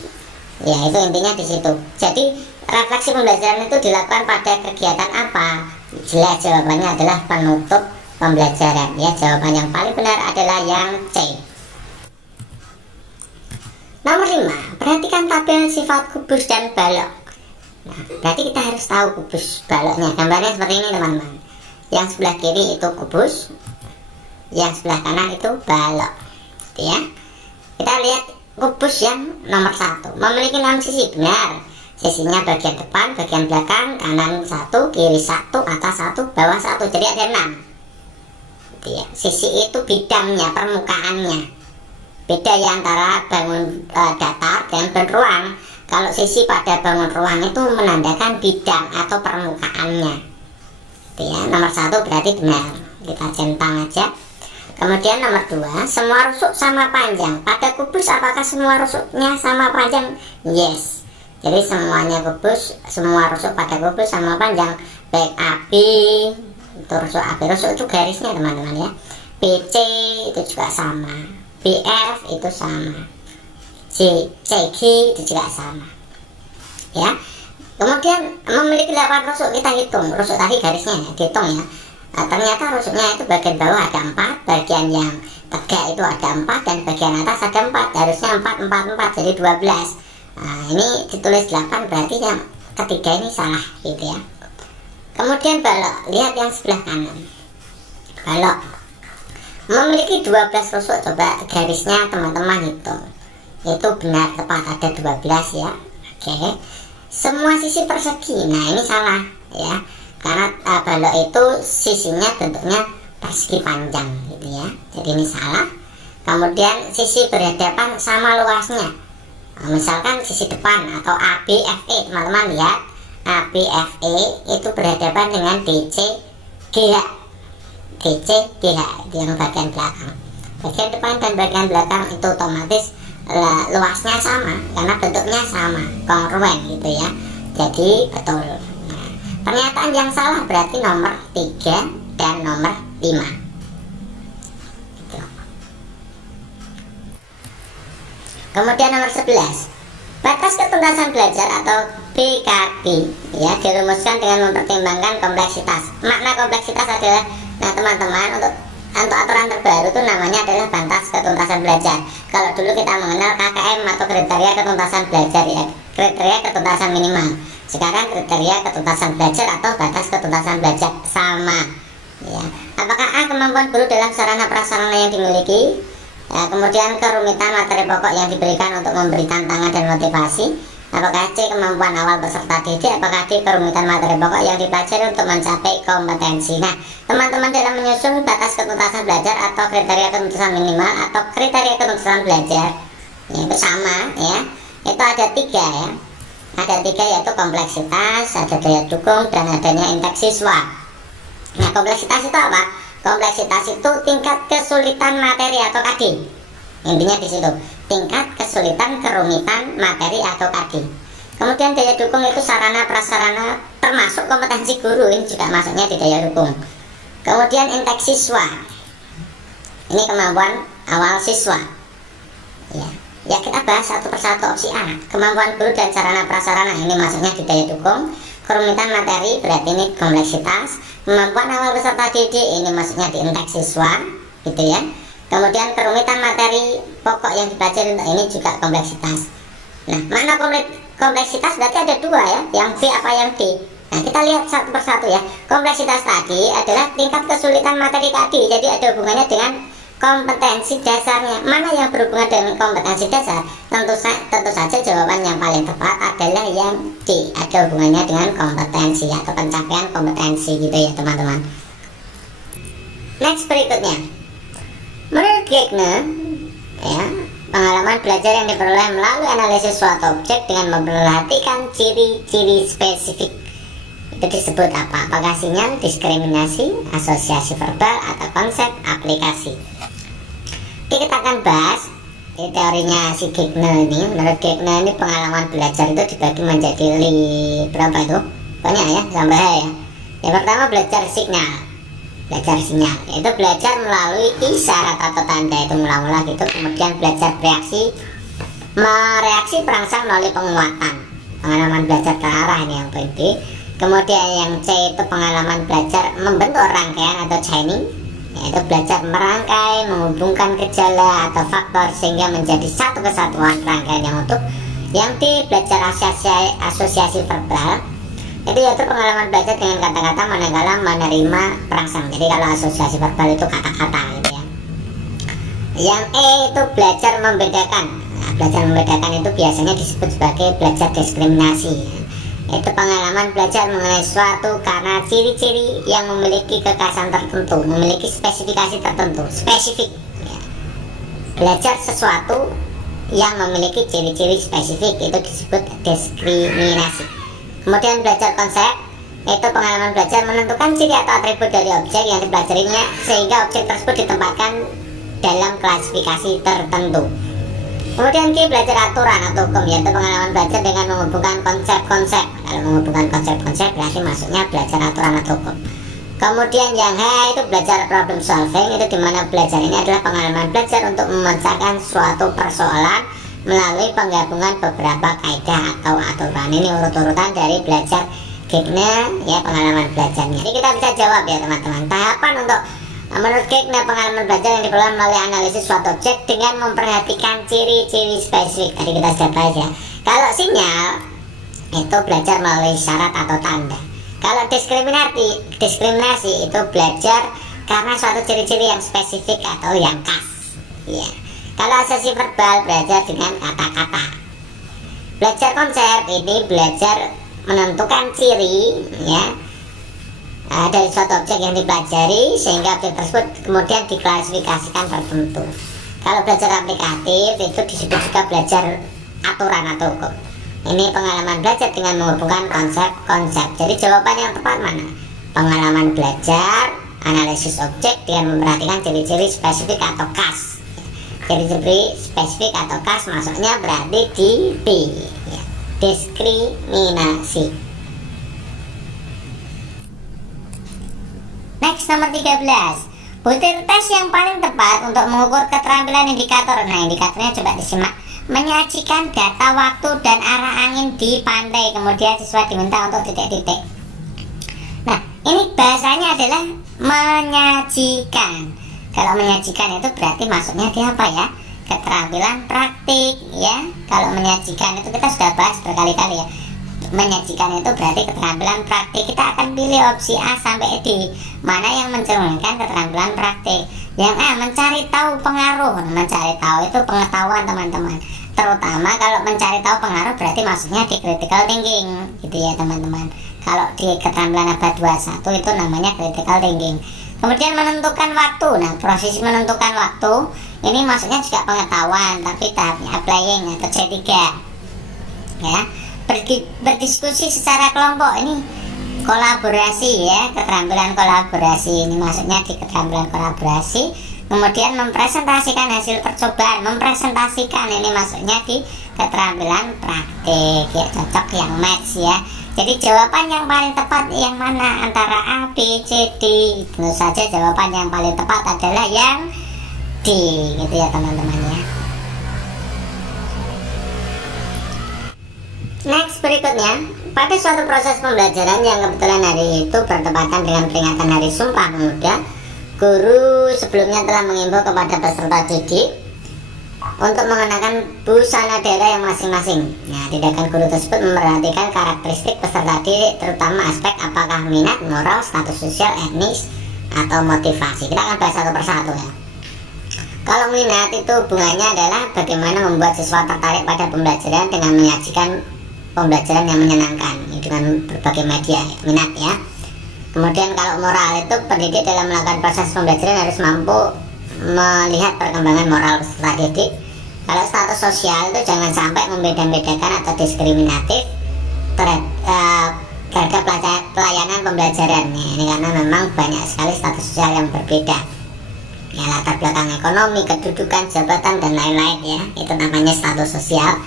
Ya itu intinya di situ. Jadi refleksi pembelajaran itu dilakukan pada kegiatan apa? Jelas jawabannya adalah penutup pembelajaran ya. Jawaban yang paling benar adalah yang C. Nomor 5, perhatikan tabel sifat kubus dan balok. Nah, berarti kita harus tahu kubus baloknya. Gambarnya seperti ini teman-teman. Yang sebelah kiri itu kubus, yang sebelah kanan itu balok ya. Kita lihat kubus yang nomor 1 memiliki 6 sisi, benar. Sisinya bagian depan, bagian belakang, kanan 1, kiri 1, atas 1, bawah 1. Jadi ada 6 ya. Sisi itu bidangnya, permukaannya. Beda ya antara bangun datar dan berruang. Kalau sisi pada bangun ruang itu menandakan bidang atau permukaannya ya. Nomor 1 berarti benar, kita centang aja. Kemudian nomor 2, semua rusuk sama panjang. Pada kubus apakah semua rusuknya sama panjang? Yes. Jadi semuanya kubus, semua rusuk pada kubus sama panjang. Baik AB, itu rusuk AB, rusuk itu garisnya teman-teman ya. BC itu juga sama. BF itu sama. CG itu juga sama. Ya. Kemudian memiliki 8 rusuk, kita hitung. Rusuk tadi garisnya ya, dihitung ya. Nah, ternyata rusuknya itu bagian bawah ada 4, bagian yang tegak itu ada 4, dan bagian atas ada 4. Harusnya 4, jadi 12. Nah, ini ditulis 8, berarti yang ketiga ini salah gitu ya. Kemudian balok, lihat yang sebelah kanan. Balok memiliki 12 rusuk, coba garisnya teman-teman hitung. Itu benar tepat, ada 12 ya. Oke. Semua sisi persegi, nah ini salah ya. Karena balok itu sisinya bentuknya persegi panjang gitu ya. Jadi ini salah. Kemudian sisi berhadapan sama luasnya. Nah, misalkan sisi depan atau ABFE, teman-teman lihat ABFE itu berhadapan dengan DCGH. DCGH itu yang bagian belakang. Bagian depan dan bagian belakang itu otomatis luasnya sama karena bentuknya sama, kongruen gitu ya. Jadi betul. Pernyataan yang salah berarti nomor 3 dan nomor 5 gitu. Kemudian nomor 11, batas ketuntasan belajar atau BKB ya, dirumuskan dengan mempertimbangkan kompleksitas. Makna kompleksitas adalah, nah teman-teman, untuk aturan terbaru itu namanya adalah batas ketuntasan belajar. Kalau dulu kita mengenal KKM atau kriteria ketuntasan belajar ya, kriteria ketuntasan minimal. Sekarang kriteria ketuntasan belajar atau batas ketuntasan belajar sama ya. Apakah A, kemampuan guru dalam sarana prasarana yang dimiliki ya, kemudian kerumitan materi pokok yang diberikan untuk memberi tantangan dan motivasi. Apakah C, kemampuan awal peserta didik. Apakah D, kerumitan materi pokok yang dipelajari untuk mencapai kompetensi. Nah teman-teman, dalam menyusun batas ketuntasan belajar atau kriteria ketuntasan minimal atau kriteria ketuntasan belajar ya, itu sama ya, itu ada 3 ya, ada 3 yaitu kompleksitas, ada daya dukung, dan adanya indeks siswa. Nah, kompleksitas itu apa? Kompleksitas itu tingkat kesulitan materi atau KD, intinya di situ, tingkat kesulitan kerumitan materi atau KD. Kemudian daya dukung itu sarana prasarana termasuk kompetensi guru, ini juga masuknya di daya dukung. Kemudian indeks siswa, ini kemampuan awal siswa ya. Ya, kita bahas satu persatu. Opsi A, kemampuan guru dan sarana prasarana, ini masuknya di daya dukung. Kerumitan materi berarti ini kompleksitas. Kemampuan awal peserta didik, ini masuknya di indeks siswa gitu ya. Kemudian kerumitan materi pokok yang dipelajari, untuk ini juga kompleksitas. Nah, makna kompleksitas berarti ada 2 ya, yang B apa yang D. Nah, kita lihat satu persatu ya. Kompleksitas tadi adalah tingkat kesulitan materi tadi, jadi ada hubungannya dengan kompetensi dasarnya. Mana yang berhubungan dengan kompetensi dasar? Tentu saja jawaban yang paling tepat adalah yang D, ada hubungannya dengan kompetensi atau pencapaian kompetensi gitu ya teman-teman. Next, berikutnya, menurut Gegner ya, pengalaman belajar yang diperoleh melalui analisis suatu objek dengan memperhatikan ciri-ciri spesifik itu disebut apa? Apakah sinyal, diskriminasi, asosiasi verbal, atau konsep aplikasi? Oke, kita akan bahas di teorinya si Gegner ini. Menurut Gegner ini pengalaman belajar itu dibagi menjadi berapa itu? Banyak ya, sampai ya. Yang pertama belajar sinyal, yaitu belajar melalui isyarat atau tanda, itu mula-mula gitu. Kemudian belajar mereaksi perangsang melalui penguatan, pengalaman belajar terarah, ini yang poin B. Kemudian yang C itu pengalaman belajar membentuk rangkaian atau chaining, yaitu belajar merangkai, menghubungkan gejala atau faktor sehingga menjadi satu kesatuan rangkaian yang utuh. Yang D belajar asosiasi verbal, itu yaitu pengalaman belajar dengan kata-kata manakala menerima perangsang. Jadi kalau asosiasi verbal itu kata-kata gitu ya. Yang E itu belajar membedakan. Nah, belajar membedakan itu biasanya disebut sebagai belajar diskriminasi ya. Itu pengalaman belajar mengenai suatu karena ciri-ciri yang memiliki kekhasan tertentu, memiliki spesifikasi tertentu, spesifik ya. Belajar sesuatu yang memiliki ciri-ciri spesifik itu disebut diskriminasi. Kemudian belajar konsep, itu pengalaman belajar menentukan ciri atau atribut dari objek yang dipelajarinya sehingga objek tersebut ditempatkan dalam klasifikasi tertentu. Kemudian Q belajar aturan atau hukum, yaitu pengalaman belajar dengan menghubungkan konsep-konsep. Kalau menghubungkan konsep-konsep berarti masuknya belajar aturan atau hukum. Kemudian yang H itu belajar problem solving, itu dimana belajar ini adalah pengalaman belajar untuk memecahkan suatu persoalan melalui penggabungan beberapa kaidah atau aturan. Ini urut-urutan dari belajar Gegner ya, pengalaman belajarnya. Jadi kita bisa jawab ya teman-teman. Tahapan untuk menurut Gegner pengalaman belajar yang diperoleh melalui analisis suatu objek dengan memperhatikan ciri-ciri spesifik. Tadi kita sudah bahas ya. Kalau sinyal itu belajar melalui syarat atau tanda. Kalau diskriminasi itu belajar karena suatu ciri-ciri yang spesifik atau yang khas ya. Kalau asosiasi verbal belajar dengan kata-kata. Belajar konsep ini belajar menentukan ciri ya dari suatu objek yang dipelajari sehingga objek tersebut kemudian diklasifikasikan tertentu. Kalau belajar aplikatif itu disebut juga belajar aturan atau hukum. Ini pengalaman belajar dengan menghubungkan konsep-konsep. Jadi jawaban yang tepat mana? Pengalaman belajar analisis objek dengan memperhatikan ciri-ciri spesifik atau khas. Ciri-ciri spesifik atau khas masuknya berarti di B ya. Diskriminasi. Next, nomor 13. Butir tes yang paling tepat untuk mengukur keterampilan indikator. Nah, indikatornya coba disimak. Menyajikan data waktu dan arah angin di pantai. Kemudian siswa diminta untuk titik-titik. Nah, ini bahasanya adalah menyajikan. Kalau menyajikan itu berarti masuknya di apa ya? Keterampilan praktik ya. Kalau menyajikan itu kita sudah bahas berkali-kali ya. Menyajikan itu berarti keterampilan praktik. Kita akan pilih opsi A sampai D. Mana yang mencerminkan keterampilan praktik? Yang A, mencari tahu pengaruh. Mencari tahu itu pengetahuan teman-teman. Terutama kalau mencari tahu pengaruh berarti masuknya di critical thinking gitu ya teman-teman. Kalau di keterampilan abad 21 itu namanya critical thinking. Kemudian menentukan waktu. Nah, proses menentukan waktu Ini maksudnya juga pengetahuan, tapi tahapnya applying atau C3 ya. Berdiskusi secara kelompok, ini kolaborasi ya, keterampilan kolaborasi. Ini maksudnya di keterampilan kolaborasi. Kemudian mempresentasikan hasil percobaan, mempresentasikan, ini maksudnya di keterampilan praktik ya, cocok yang match ya. Jadi jawaban yang paling tepat yang mana antara A, B, C, D? Tentu saja jawaban yang paling tepat adalah yang D, gitu ya teman-teman ya. Next, berikutnya, pada suatu proses pembelajaran yang kebetulan hari itu bertepatan dengan peringatan Hari Sumpah Pemuda, guru sebelumnya telah mengimbau kepada peserta didik untuk mengenakan busana daerah yang masing-masing. Nah, tindakan guru tersebut memperhatikan karakteristik peserta didik, terutama aspek apakah minat, moral, status sosial, etnis, atau motivasi. Kita akan bahas satu persatu ya. Kalau minat itu hubungannya adalah bagaimana membuat siswa tertarik pada pembelajaran dengan menyajikan pembelajaran yang menyenangkan dengan berbagai media, minat ya. Kemudian kalau moral itu pendidik dalam melakukan proses pembelajaran harus mampu melihat perkembangan moral peserta didik. Kalau status sosial itu jangan sampai membeda-bedakan atau diskriminatif terhadap pelayanan pembelajaran ya. Ini karena memang banyak sekali status sosial yang berbeda ya, latar belakang ekonomi, kedudukan, jabatan, dan lain-lain ya. Itu namanya status sosial.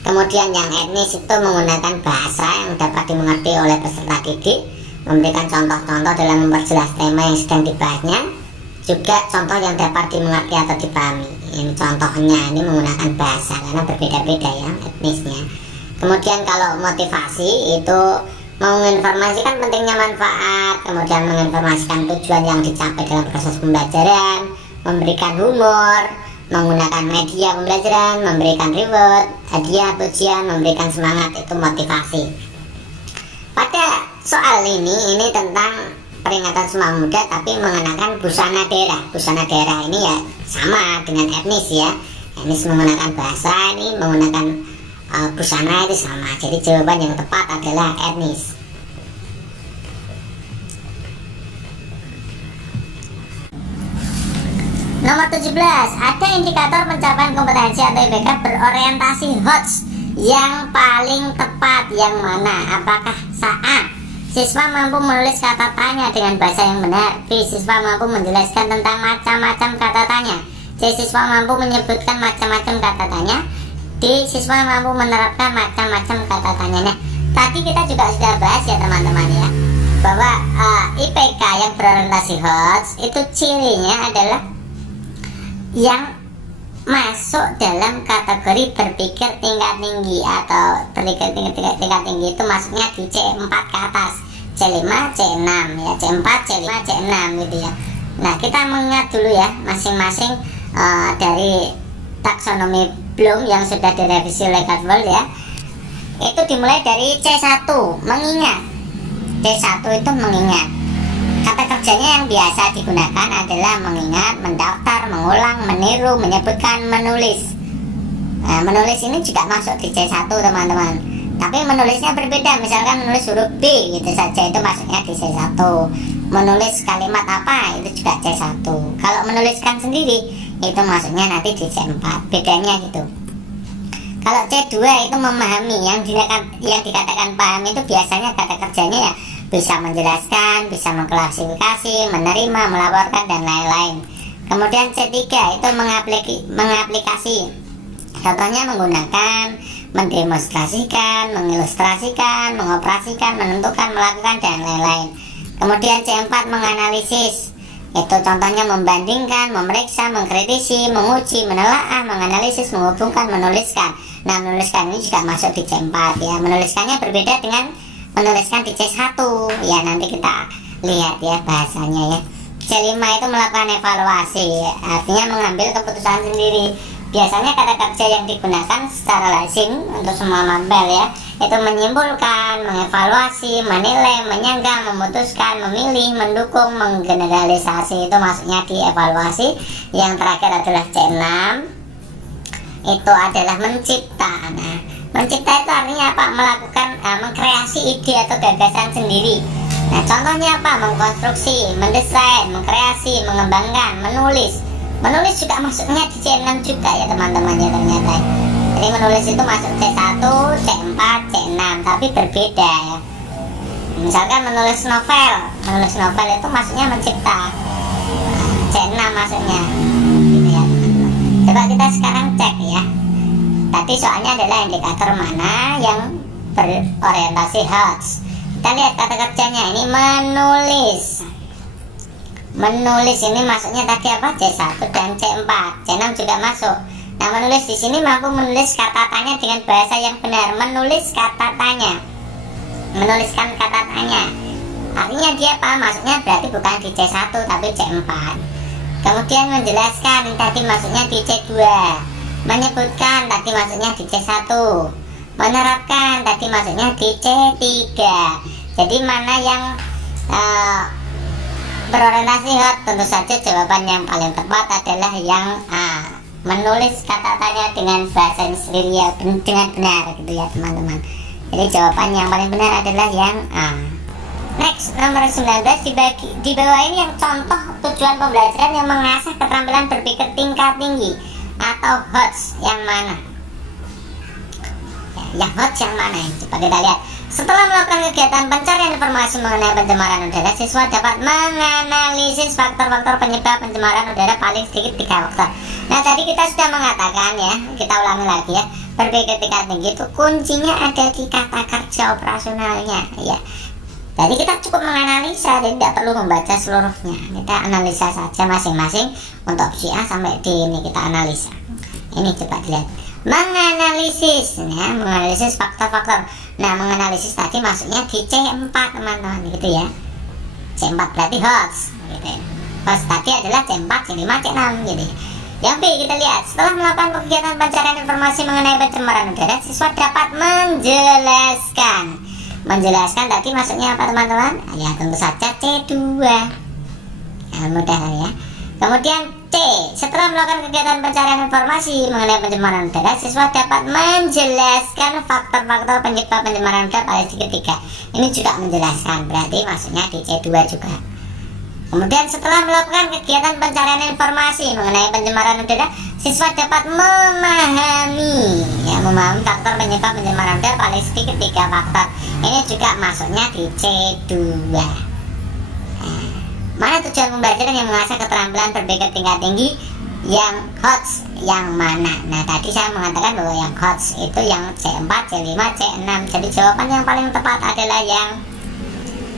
Kemudian yang etnis itu menggunakan bahasa yang dapat dimengerti oleh peserta didik, memberikan contoh-contoh dalam memperjelas tema yang sedang dibahasnya, juga contoh yang dapat dimengerti atau dipahami. Ini contohnya, ini menggunakan bahasa karena berbeda-beda ya etnisnya. Kemudian kalau motivasi itu menginformasikan pentingnya manfaat, kemudian menginformasikan tujuan yang dicapai dalam proses pembelajaran, memberikan humor, menggunakan media pembelajaran, memberikan reward, hadiah, pujian, memberikan semangat, itu motivasi. Pada soal ini tentang peringatan Sumpah Pemuda tapi mengenakan busana daerah. Busana daerah ini ya sama dengan etnis ya. Etnis menggunakan bahasa, ini menggunakan busana itu sama. Jadi jawaban yang tepat adalah etnis. Nomor 17, ada indikator pencapaian kompetensi atau IPK berorientasi HOTS yang paling tepat yang mana? Apakah A, siswa mampu menulis kata tanya dengan bahasa yang benar. B, siswa mampu menjelaskan tentang macam-macam kata tanya. C, siswa mampu menyebutkan macam-macam kata tanya. D, siswa mampu menerapkan macam-macam kata tanya. Nah, tadi kita juga sudah bahas ya teman-teman ya, bahwa IPK yang berorientasi HOTS itu cirinya adalah yang masuk dalam kategori berpikir tingkat tinggi atau tingkat tinggi itu maksudnya di C4 ke atas, C5, C6 ya, C4, C5, C6 gitu ya. Nah, kita mengingat dulu ya masing-masing dari taksonomi Bloom yang sudah direvisi oleh Cartwell ya. Itu dimulai dari C1, mengingat. C1 itu mengingat. Kata kerjanya yang biasa digunakan adalah mengingat, mendaftar, mengulang, meniru, menyebutkan, menulis. Nah, menulis ini juga masuk di C1 teman-teman. Tapi menulisnya berbeda, misalkan menulis huruf B gitu saja, itu masuknya di C1. Menulis kalimat apa, itu juga C1. Kalau menuliskan sendiri, itu masuknya nanti di C4. Bedanya gitu. Kalau C2 itu memahami, yang dikatakan paham itu biasanya kata kerjanya ya bisa menjelaskan, bisa mengklasifikasi, menerima, melaporkan, dan lain-lain. Kemudian C3 itu mengaplikasi. Contohnya menggunakan, mendemonstrasikan, mengilustrasikan, mengoperasikan, menentukan, melakukan, dan lain-lain. Kemudian C4 menganalisis. Itu contohnya membandingkan, memeriksa, mengkritisi, menguji, menelaah, menganalisis, menghubungkan, menuliskan. Nah, menuliskan ini juga masuk di C4 ya. Menuliskannya berbeda dengan menuliskan di C1 ya, nanti kita lihat ya bahasanya ya. C5 itu melakukan evaluasi ya, artinya mengambil keputusan sendiri. Biasanya kata kerja yang digunakan secara lazim untuk semua mapel ya, itu menyimpulkan, mengevaluasi, menilai, menyanggah, memutuskan, memilih, mendukung, menggeneralisasi, itu maksudnya di evaluasi. Yang terakhir adalah C6, itu adalah mencipta. Nah, mencipta itu artinya apa? Melakukan, mengkreasi ide atau gagasan sendiri. Nah, contohnya apa? Mengkonstruksi, mendesain, mengkreasi, mengembangkan, menulis, Menulis juga masuknya di C6 juga ya teman-teman ya ternyata. Jadi menulis itu masuk C1, C4, C6, tapi berbeda ya. Misalkan menulis novel itu masuknya mencipta, C6 masuknya gitu ya teman-teman. Coba kita sekarang cek ya. Tadi soalnya adalah indikator mana yang berorientasi HOTS. Kita lihat kata kerjanya ini menulis. Menulis ini masuknya tadi apa? C1 dan C4. C6 juga masuk. Nah, menulis di sini mampu menulis kata tanya dengan bahasa yang benar. Menulis kata tanya, menuliskan kata tanya. Artinya dia apa? Masuknya berarti bukan di C1 tapi C4. Kemudian menjelaskan, ini tadi masuknya di C2. Menyebutkan, tadi masuknya di C1. Menerapkan, tadi masuknya di C3. Jadi mana yang berorientasi hot? Tentu saja jawaban yang paling tepat adalah yang A. Menulis kata tanya dengan bahasa sendiri ya, dengan benar gitu ya teman-teman. Jadi jawaban yang paling benar adalah yang A. Next, nomor 19 di bawah ini yang contoh tujuan pembelajaran yang mengasah keterampilan berpikir tingkat tinggi atau HOTS yang mana? Ya, yang HOTS yang mana? Coba kita lihat. Setelah melakukan kegiatan pencarian informasi mengenai pencemaran udara, siswa dapat menganalisis faktor-faktor penyebab pencemaran udara paling sedikit 3 faktor. Nah, tadi kita sudah mengatakan ya, kita ulangi lagi ya, berpikir tingkat tinggi itu kuncinya ada di kata kerja operasionalnya ya. Jadi kita cukup menganalisa, jadi tidak perlu membaca seluruhnya. Kita analisa saja masing-masing untuk opsi A sampai D ini kita analisa. Ini coba dilihat. Menganalisis ya, menganalisis faktor-faktor. Nah, menganalisis tadi masuknya di C4 teman-teman gitu ya. C4 berarti HOTS gitu. HOTS tadi adalah C4, C5, C6 gitu. Yang B kita lihat, setelah melakukan kegiatan pencarian informasi mengenai pencemaran udara, siswa dapat menjelaskan. Menjelaskan tadi masuknya apa teman-teman? Ya tentu saja C2. Nah, mudah ya. Kemudian C, setelah melakukan kegiatan pencarian informasi mengenai pencemaran udara, siswa dapat menjelaskan faktor-faktor penyebab pencemaran udara paling sedikit 3. Ini juga menjelaskan, berarti masuknya di C2 juga. Kemudian setelah melakukan kegiatan pencarian informasi mengenai pencemaran udara, siswa dapat memahami faktor penyebab pencemaran udara paling sedikit 3 faktor. Ini juga masuknya di C2. Mana tujuan pembelajaran yang mengasah keterampilan berpikir tingkat tinggi? Yang HOTS yang mana? Nah, tadi saya mengatakan bahwa yang HOTS itu yang C4, C5, C6. Jadi jawaban yang paling tepat adalah yang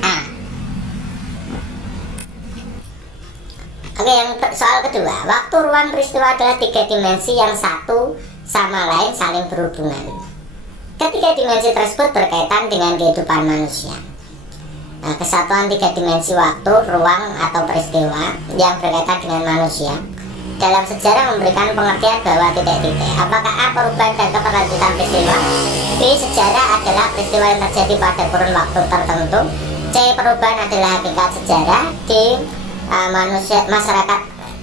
A. Oke, yang soal kedua, waktu ruang peristiwa adalah 3 dimensi yang satu sama lain saling berhubungan. Ketiga dimensi tersebut berkaitan dengan kehidupan manusia. Nah, kesatuan 3 dimensi waktu, ruang, atau peristiwa yang berkaitan dengan manusia dalam sejarah memberikan pengertian bahwa titik-titik. Apakah A. Perubahan dan keberlanjutan peristiwa, B. Sejarah adalah peristiwa yang terjadi pada kurun waktu tertentu, C. Perubahan adalah hakikat sejarah, D. Masyarakat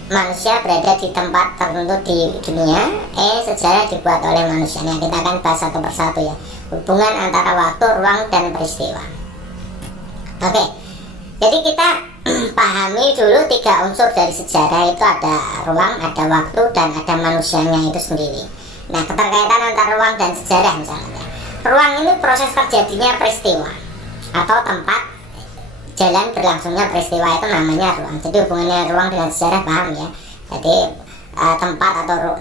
manusia berada di tempat tertentu di dunia, E. Sejarah dibuat oleh manusia. Nah, kita akan bahas satu persatu ya, hubungan antara waktu, ruang, dan peristiwa. Oke, jadi kita pahami dulu 3 unsur dari sejarah itu ada ruang, ada waktu, dan ada manusianya itu sendiri. Nah, keterkaitan antara ruang dan sejarah misalnya. Ruang ini proses terjadinya peristiwa atau tempat jalan berlangsungnya peristiwa itu namanya ruang. Jadi hubungannya ruang dengan sejarah paham ya. Jadi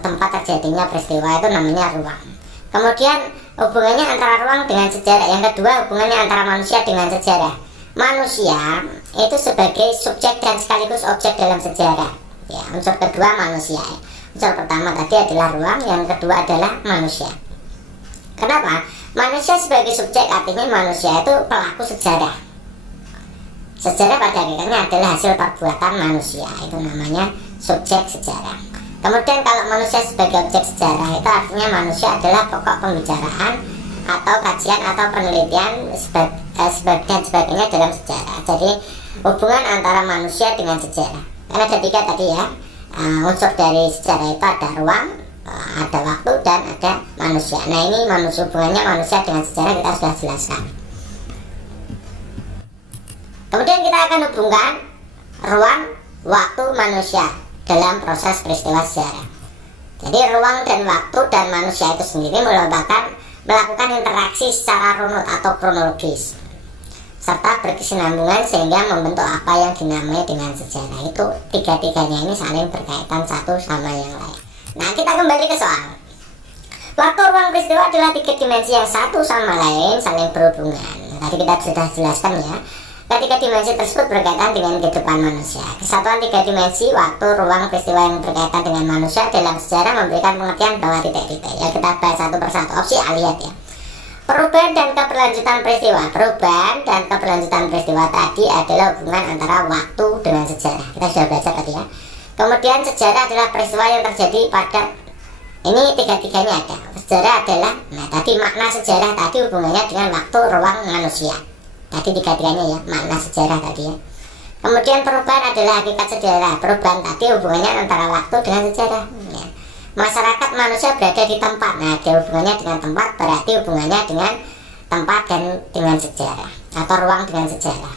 tempat terjadinya peristiwa itu namanya ruang. Kemudian hubungannya antara ruang dengan sejarah. Yang kedua hubungannya antara manusia dengan sejarah. Manusia itu sebagai subjek dan sekaligus objek dalam sejarah ya, unsur kedua manusia ya. Unsur pertama tadi adalah ruang, yang kedua adalah manusia. Kenapa? Manusia sebagai subjek artinya manusia itu pelaku sejarah. Sejarah pada akhirnya adalah hasil perbuatan manusia, itu namanya subjek sejarah. Kemudian kalau manusia sebagai objek sejarah itu artinya manusia adalah pokok pembicaraan atau kajian atau penelitian dan sebagainya dalam sejarah. Jadi hubungan antara manusia dengan sejarah. Karena ada 3 tadi ya, unsur dari sejarah itu ada ruang, ada waktu, dan ada manusia. Nah, ini hubungannya manusia dengan sejarah kita sudah jelaskan. Kemudian kita akan hubungkan ruang, waktu, manusia dalam proses peristiwa sejarah. Jadi ruang dan waktu dan manusia itu sendiri melakukan interaksi secara runut atau kronologis serta berkesinambungan sehingga membentuk apa yang dinamai dengan sejarah. Itu tiga-tiganya ini saling berkaitan satu sama yang lain. Nah, kita kembali ke soal. Waktu, ruang, peristiwa adalah tiga dimensi yang satu sama lain saling berhubungan. Tadi kita sudah jelaskan ya. Ketiga dimensi tersebut berkaitan dengan kehidupan manusia. Kesatuan tiga dimensi, waktu, ruang, peristiwa yang berkaitan dengan manusia dalam sejarah memberikan pengertian bahwa titik-titik. Ya, kita bahas satu persatu. Opsi A, lihat ya. Perubahan dan keberlanjutan peristiwa. Perubahan dan keberlanjutan peristiwa tadi adalah hubungan antara waktu dengan sejarah. Kita sudah belajar tadi ya. Kemudian sejarah adalah peristiwa yang terjadi pada, ini tiga-tiganya ada. Sejarah adalah, nah tadi makna sejarah tadi hubungannya dengan waktu, ruang, manusia. Tadi tiga-tiganya ya, makna sejarah tadi ya. Kemudian perubahan adalah hakikat sejarah. Perubahan tadi hubungannya antara waktu dengan sejarah ya. Masyarakat, manusia berada di tempat. Nah, ada hubungannya dengan tempat, berarti hubungannya dengan tempat dan dengan sejarah atau ruang dengan sejarah.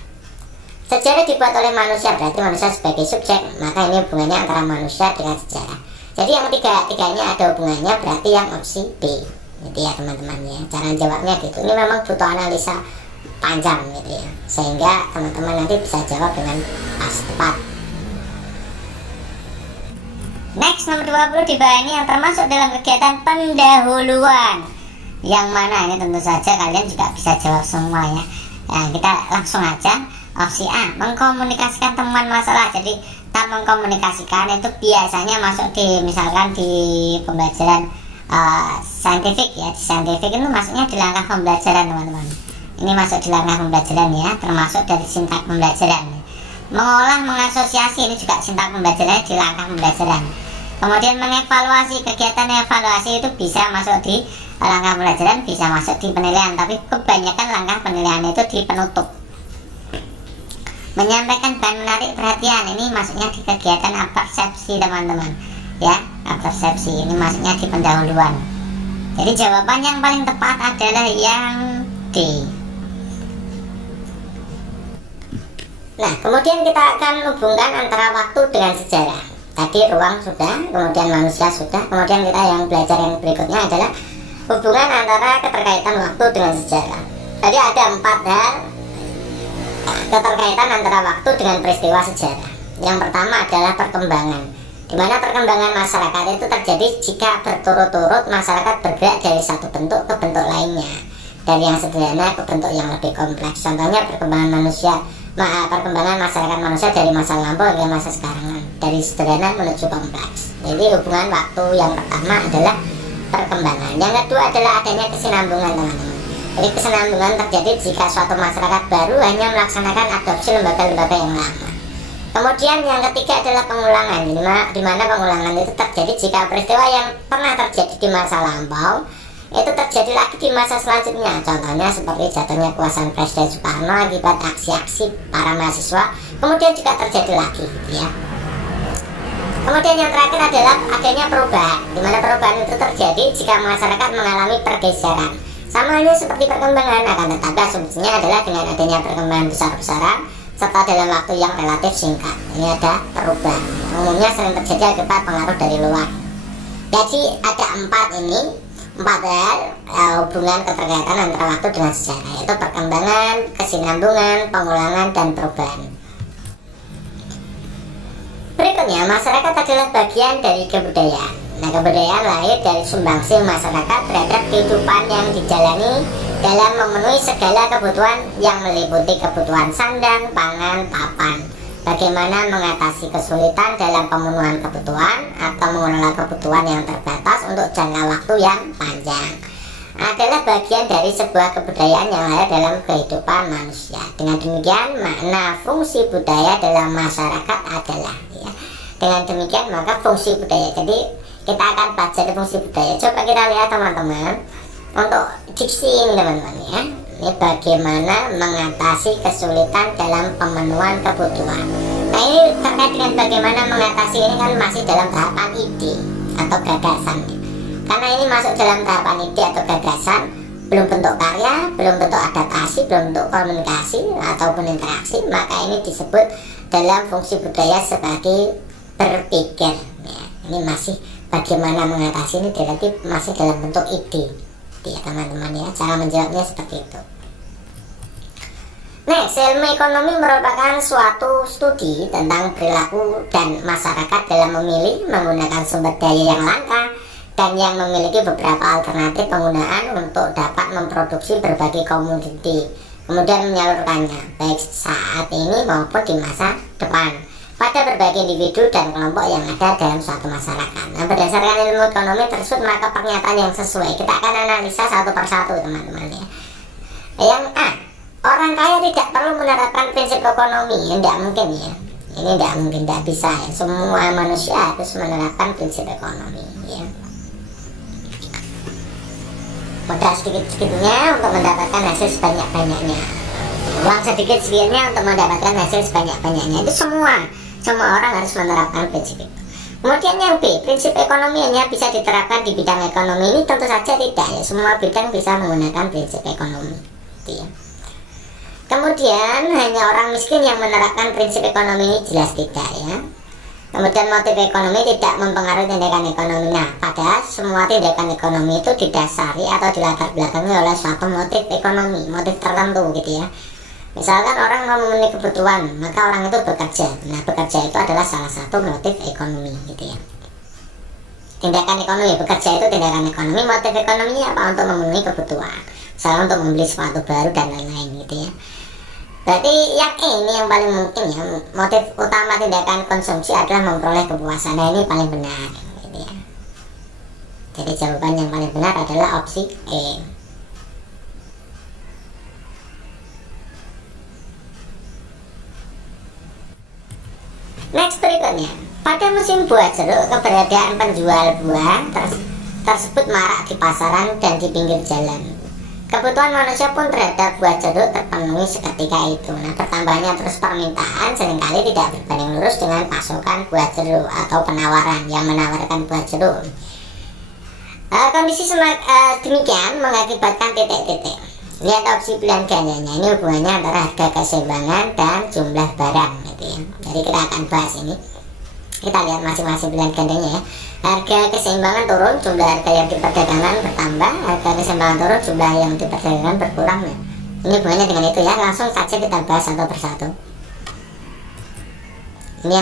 Sejarah dibuat oleh manusia, berarti manusia sebagai subjek, maka ini hubungannya antara manusia dengan sejarah. Jadi yang tiga-tiganya ada hubungannya, berarti yang opsi B. Gitu ya teman-teman ya. Cara jawabnya gitu. Ini memang butuh analisa panjang gitu ya, sehingga teman-teman nanti bisa jawab dengan pas tepat. Next, nomor 20 di bawah ini yang termasuk dalam kegiatan pendahuluan. Yang mana ini tentu saja kalian juga bisa jawab semua ya. Nah, kita langsung aja. Opsi A, mengkomunikasikan temuan masalah. Jadi tak mengkomunikasikan itu biasanya masuk di, misalkan di pembelajaran saintifik ya. Di saintifik itu masuknya di langkah pembelajaran teman-teman. Ini masuk di langkah pembelajaran ya, termasuk dari sintak pembelajaran. Mengolah, mengasosiasi, ini juga sintak pembelajarannya di langkah pembelajaran. Kemudian mengevaluasi, kegiatan evaluasi itu bisa masuk di langkah pembelajaran, bisa masuk di penilaian, tapi kebanyakan langkah penilaian itu di penutup. Menyampaikan bahan menarik perhatian, ini masuknya di kegiatan apersepsi teman-teman ya. Apersepsi ini masuknya di pendahuluan. Jadi jawaban yang paling tepat adalah yang D. Nah, kemudian kita akan hubungkan antara waktu dengan sejarah. Tadi ruang sudah, kemudian manusia sudah, kemudian kita yang belajar yang berikutnya adalah hubungan antara keterkaitan waktu dengan sejarah. Tadi ada 4 hal keterkaitan antara waktu dengan peristiwa sejarah. Yang pertama adalah perkembangan, di mana perkembangan masyarakat itu terjadi jika berturut-turut masyarakat bergerak dari satu bentuk ke bentuk lainnya, dari yang sederhana ke bentuk yang lebih kompleks. Contohnya perkembangan masyarakat manusia dari masa lampau hingga masa sekarang, dari sederhana menuju kompleks. Jadi hubungan waktu yang pertama adalah perkembangan. Yang kedua adalah adanya kesinambungan teman-teman. Jadi kesinambungan terjadi jika suatu masyarakat baru hanya melaksanakan adopsi lembaga-lembaga yang lama. Kemudian yang ketiga adalah pengulangan, di mana pengulangan itu terjadi jika peristiwa yang pernah terjadi di masa lampau itu terjadi lagi di masa selanjutnya. Contohnya seperti jatuhnya kekuasaan Presiden Soekarno akibat aksi-aksi para mahasiswa, kemudian juga terjadi lagi gitu ya. Kemudian yang terakhir adalah adanya perubahan, di mana perubahan itu terjadi jika masyarakat mengalami pergeseran. Sama halnya seperti perkembangan, akan tetapi asumsinya adalah dengan adanya perkembangan besar-besaran serta dalam waktu yang relatif singkat. Ini ada perubahan, umumnya sering terjadi akibat pengaruh dari luar. Jadi ada 4 hal hubungan keterkaitan antara waktu dengan sejarah, yaitu perkembangan, kesinambungan, pengulangan, dan perubahan. Berikutnya, masyarakat adalah bagian dari kebudayaan. Nah, kebudayaan lahir dari sumbangsih masyarakat terhadap kehidupan yang dijalani dalam memenuhi segala kebutuhan yang meliputi kebutuhan sandang, pangan, papan. Bagaimana mengatasi kesulitan dalam pemenuhan kebutuhan atau mengelola kebutuhan yang terbatas untuk jangka waktu yang panjang adalah bagian dari sebuah kebudayaan yang lahir dalam kehidupan manusia. Dengan demikian, makna fungsi budaya dalam masyarakat adalah ya. Dengan demikian maka fungsi budaya. Jadi kita akan baca fungsi budaya. Coba kita lihat teman-teman untuk diksi ini teman-teman ya. Ini bagaimana mengatasi kesulitan dalam pemenuhan kebutuhan. Nah, ini terkait dengan bagaimana mengatasi ini kan masih dalam tahapan ide atau gagasan. Karena ini masuk dalam tahapan ide atau gagasan, belum bentuk karya, belum bentuk adaptasi, belum bentuk komunikasi ataupun interaksi, maka ini disebut dalam fungsi budaya sebagai berpikir ya. Ini masih bagaimana mengatasi ini berarti masih dalam bentuk ide ya teman-teman ya, cara menjawabnya seperti itu. Next, ilmu ekonomi merupakan suatu studi tentang perilaku dan masyarakat dalam memilih, menggunakan sumber daya yang langka dan yang memiliki beberapa alternatif penggunaan untuk dapat memproduksi berbagai komoditi, kemudian menyalurkannya baik saat ini maupun di masa depan pada berbagai individu dan kelompok yang ada dalam suatu masyarakat. Nah, berdasarkan ilmu ekonomi tersebut, maka pernyataan yang sesuai kita akan analisa satu persatu teman-teman ya. Yang A, orang kaya tidak perlu menerapkan prinsip ekonomi. Tidak mungkin ya, ini tidak mungkin, tidak bisa ya. Semua manusia harus menerapkan prinsip ekonomi ya. Modal sedikit-sedikitnya untuk mendapatkan hasil sebanyak-banyaknya, uang sedikit-sedikitnya untuk mendapatkan hasil sebanyak-banyaknya. Itu semua orang harus menerapkan prinsip itu. Kemudian yang B, prinsip ekonomi hanya bisa diterapkan di bidang ekonomi. Ini tentu saja tidak ya, semua bidang bisa menggunakan prinsip ekonomi ya. Kemudian hanya orang miskin yang menerapkan prinsip ekonomi ini, jelas tidak ya. Kemudian motif ekonomi tidak mempengaruhi tindakan ekonomi. Nah, padahal semua tindakan ekonomi itu didasari atau dilatar belakangi oleh suatu motif ekonomi, motif tertentu gitu ya. Misalkan orang mau memenuhi kebutuhan, maka orang itu bekerja. Nah, bekerja itu adalah salah satu motif ekonomi gitu ya. Tindakan ekonomi, bekerja itu tindakan ekonomi. Motif ekonominya apa? Untuk memenuhi kebutuhan, misalnya untuk membeli sepatu baru dan lain-lain gitu ya. Berarti yang ini yang paling mungkin ya, motif utama tindakan konsumsi adalah memperoleh kepuasan. Nah, ini paling benar gitu ya. Jadi jawaban yang paling benar adalah opsi E. Next berikutnya, pada musim buah jeruk keberadaan penjual buah tersebut marak di pasaran dan di pinggir jalan. Kebutuhan manusia pun terhadap buah jeruk terpenuhi seketika itu. Nah, bertambahnya terus permintaan seringkali tidak berbanding lurus dengan pasokan buah jeruk atau penawaran yang menawarkan buah jeruk. Kondisi demikian mengakibatkan titik-titik. Lihat opsi pilihan gandanya. Ini hubungannya antara harga keseimbangan dan jumlah barang gitu ya. Jadi kita akan bahas ini. Kita lihat masing-masing pilihan gandanya ya. Harga keseimbangan turun, jumlah harga yang diperdagangkan bertambah. Harga keseimbangan turun, jumlah yang diperdagangkan berkurang ya. Ini hubungannya dengan itu ya. Langsung saja kita bahas satu persatu. Ini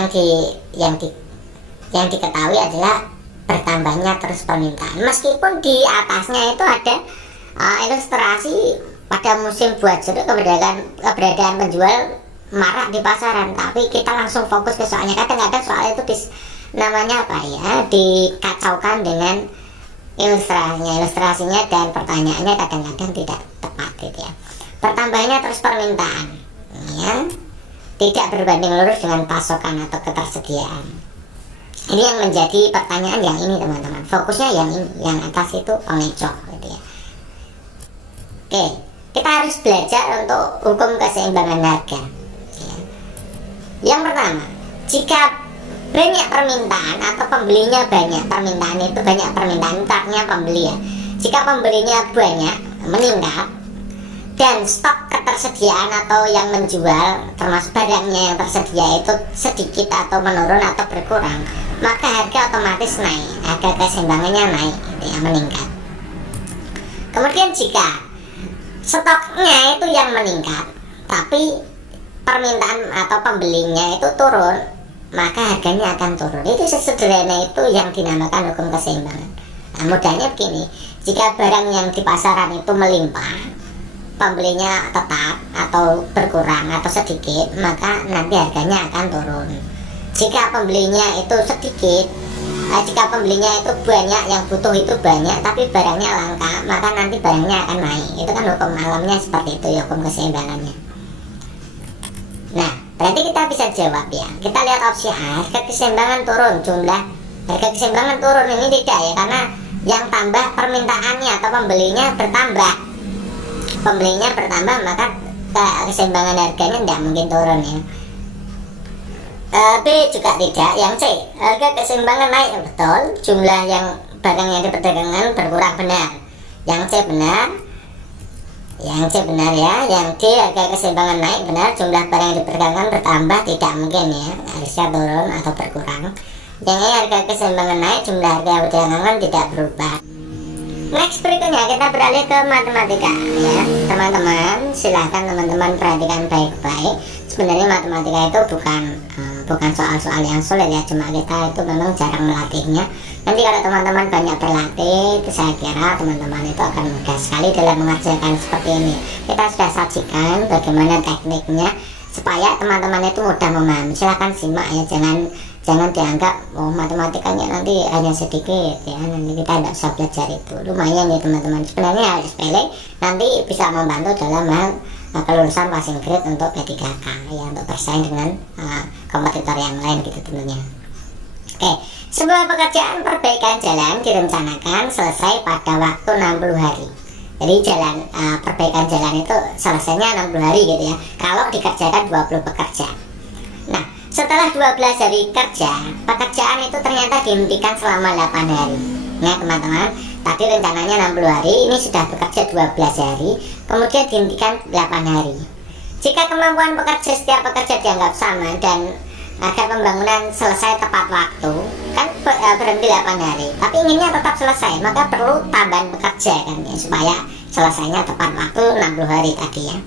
yang diketahui adalah bertambahnya terus permintaan. Meskipun di atasnya itu ada ilustrasi pada musim buah jeruk keberadaan penjual marak di pasaran, tapi kita langsung fokus ke soalnya. Kadang-kadang soal itu namanya apa ya, dikacaukan dengan ilustrasinya dan pertanyaannya kadang-kadang tidak tepat gitu ya. Bertambahnya terus permintaan ya, tidak berbanding lurus dengan pasokan atau ketersediaan. Ini yang menjadi pertanyaan yang ini teman-teman. Fokusnya yang ini, yang atas itu pengecoh gitu ya. Oke, kita harus belajar untuk hukum keseimbangan harga ya. Yang pertama, jika banyak permintaan atau pembelinya banyak, permintaan itu banyak, permintaan targetnya pembeli ya. Jika pembelinya banyak, meningkat, dan stok ketersediaan atau yang menjual termasuk barangnya yang tersedia itu sedikit atau menurun atau berkurang, maka harga otomatis naik, harga keseimbangannya naik ya, meningkat. Kemudian jika stoknya itu yang meningkat tapi permintaan atau pembelinya itu turun, maka harganya akan turun. Itu sesederhana itu yang dinamakan hukum keseimbangan. Nah, mudahnya begini, jika barang yang di pasaran itu melimpah, pembelinya tetap atau berkurang atau sedikit, maka nanti harganya akan turun. Jika pembelinya itu sedikit, jika pembelinya itu banyak, yang butuh itu banyak tapi barangnya langka, maka nanti barangnya akan naik. Itu kan hukum alamnya seperti itu ya, hukum keseimbangannya. Nah, berarti kita bisa jawab ya. Kita lihat opsi A, harga keseimbangan turun, jumlah harga keseimbangan turun. Ini tidak ya, karena yang tambah permintaannya atau pembelinya bertambah. Pembelinya bertambah, maka keseimbangan harganya tidak mungkin turun ya. B juga tidak. Yang C, harga keseimbangan naik, betul. Jumlah yang barang yang diperdagangkan berkurang, benar. Yang C benar. Yang C benar ya. Yang D, harga keseimbangan naik benar, jumlah barang yang diperdagangkan bertambah, tidak mungkin ya, harusnya turun atau berkurang. Yang E, harga keseimbangan naik, jumlah harga yang diperdagangkan tidak berubah. Next, berikutnya kita beralih ke matematika ya teman-teman. Silahkan teman-teman perhatikan baik-baik. Sebenarnya matematika itu bukan soal-soal yang sulit ya, cuma kita itu memang jarang melatihnya. Nanti kalau teman-teman banyak berlatih, itu saya kira teman-teman itu akan mudah sekali dalam mengerjakan seperti ini. Kita sudah sajikan bagaimana tekniknya supaya teman-teman itu mudah memahami. Silahkan simak ya, jangan dianggap matematikanya nanti hanya sedikit ya, nanti kita tidak usah belajar itu. Lumayan ya teman-teman, sebenarnya hal sepele nanti bisa membantu dalam hal kelulusan passing grade untuk P3K ya, untuk bersaing dengan kompetitor yang lain gitu tentunya. Oke, sebuah pekerjaan perbaikan jalan direncanakan selesai pada waktu 60 hari. Jadi perbaikan jalan itu selesainya 60 hari gitu ya, kalau dikerjakan 20 pekerja. Nah, setelah 12 hari kerja, pekerjaan itu ternyata dihentikan selama 8 hari. Nah teman-teman, tadi rencananya 60 hari, ini sudah bekerja 12 hari, kemudian dihentikan 8 hari. Jika kemampuan setiap pekerja dianggap sama dan agar pembangunan selesai tepat waktu, kan berhenti 8 hari, tapi inginnya tetap selesai, maka perlu tambahan pekerja kan ya, supaya selesainya tepat waktu 60 hari tadi ya.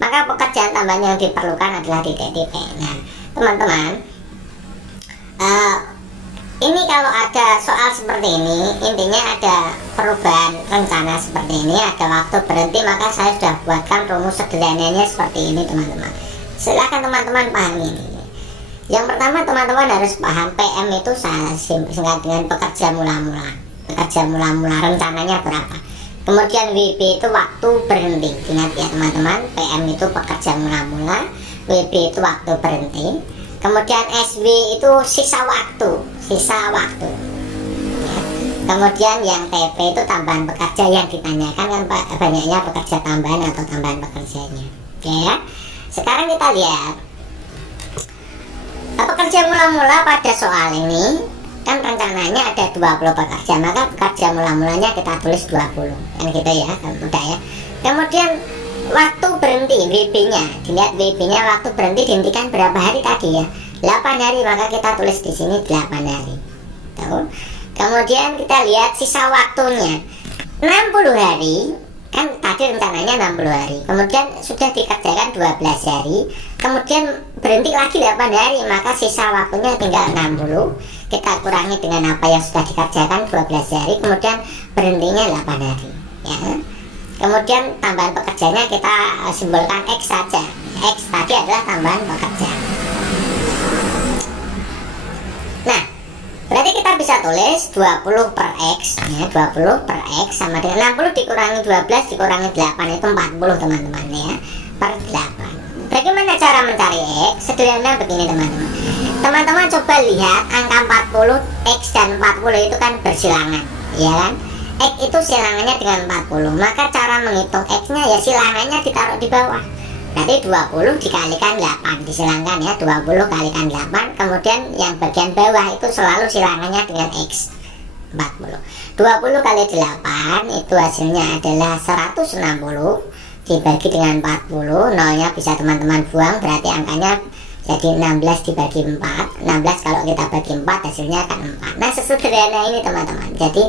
Maka pekerjaan tambahan yang diperlukan adalah titik-titik. Nah teman-teman, ini kalau ada soal seperti ini, intinya ada perubahan rencana seperti ini, ada waktu berhenti, maka saya sudah buatkan rumus sederhananya seperti ini teman-teman. Silahkan teman-teman pahami ini. Yang pertama teman-teman harus paham PM itu saya singkat dengan pekerja mula-mula. Pekerja mula-mula rencananya berapa. Kemudian WB itu waktu berhenti. Ingat ya teman-teman, PM itu pekerja mula-mula, WB itu waktu berhenti. Kemudian SW itu sisa waktu ya. Kemudian yang TP itu tambahan pekerja, yang ditanyakan kan banyaknya pekerja tambahan atau tambahan pekerjanya. Oke ya. Sekarang kita lihat pekerja mula-mula pada soal ini kan rencananya ada 20 pekerja, maka pekerja mula-mulanya kita tulis 20 kan gitu ya, mudah ya. Kemudian waktu berhenti WB-nya, dilihat WB-nya waktu berhenti dihentikan berapa hari tadi ya, 8 hari, maka kita tulis di sini 8 hari. Tuh. Kemudian kita lihat sisa waktunya 60 hari, kan tadi rencananya 60 hari, kemudian sudah dikerjakan 12 hari, kemudian berhenti lagi 8 hari, maka sisa waktunya tinggal 60, kita kurangi dengan apa yang sudah dikerjakan 12 hari, kemudian berhentinya 8 hari ya. Kemudian tambahan pekerjanya kita simbolkan X saja. X tadi adalah tambahan pekerja. Nah, berarti kita bisa tulis 20 per X ya, 20 per X sama dengan 60 dikurangi 12 dikurangi 8 itu 40 teman-teman ya, per 8. Bagaimana cara mencari X? Sederhana begini teman-teman. Teman-teman coba lihat angka 40, X dan 40 itu kan bersilangan ya kan. X itu silangannya dengan 40, maka cara menghitung X-nya ya silangannya ditaruh di bawah. Berarti 20 dikalikan 8, disilangkan ya, 20 kalikan 8, kemudian yang bagian bawah itu selalu silangannya dengan X 40. 20 kali 8 itu hasilnya adalah 160 dibagi dengan 40, nolnya bisa teman-teman buang, berarti angkanya jadi 16 dibagi 4. 16 kalau kita bagi 4 hasilnya akan 4. Nah sesederhana ini teman-teman, jadi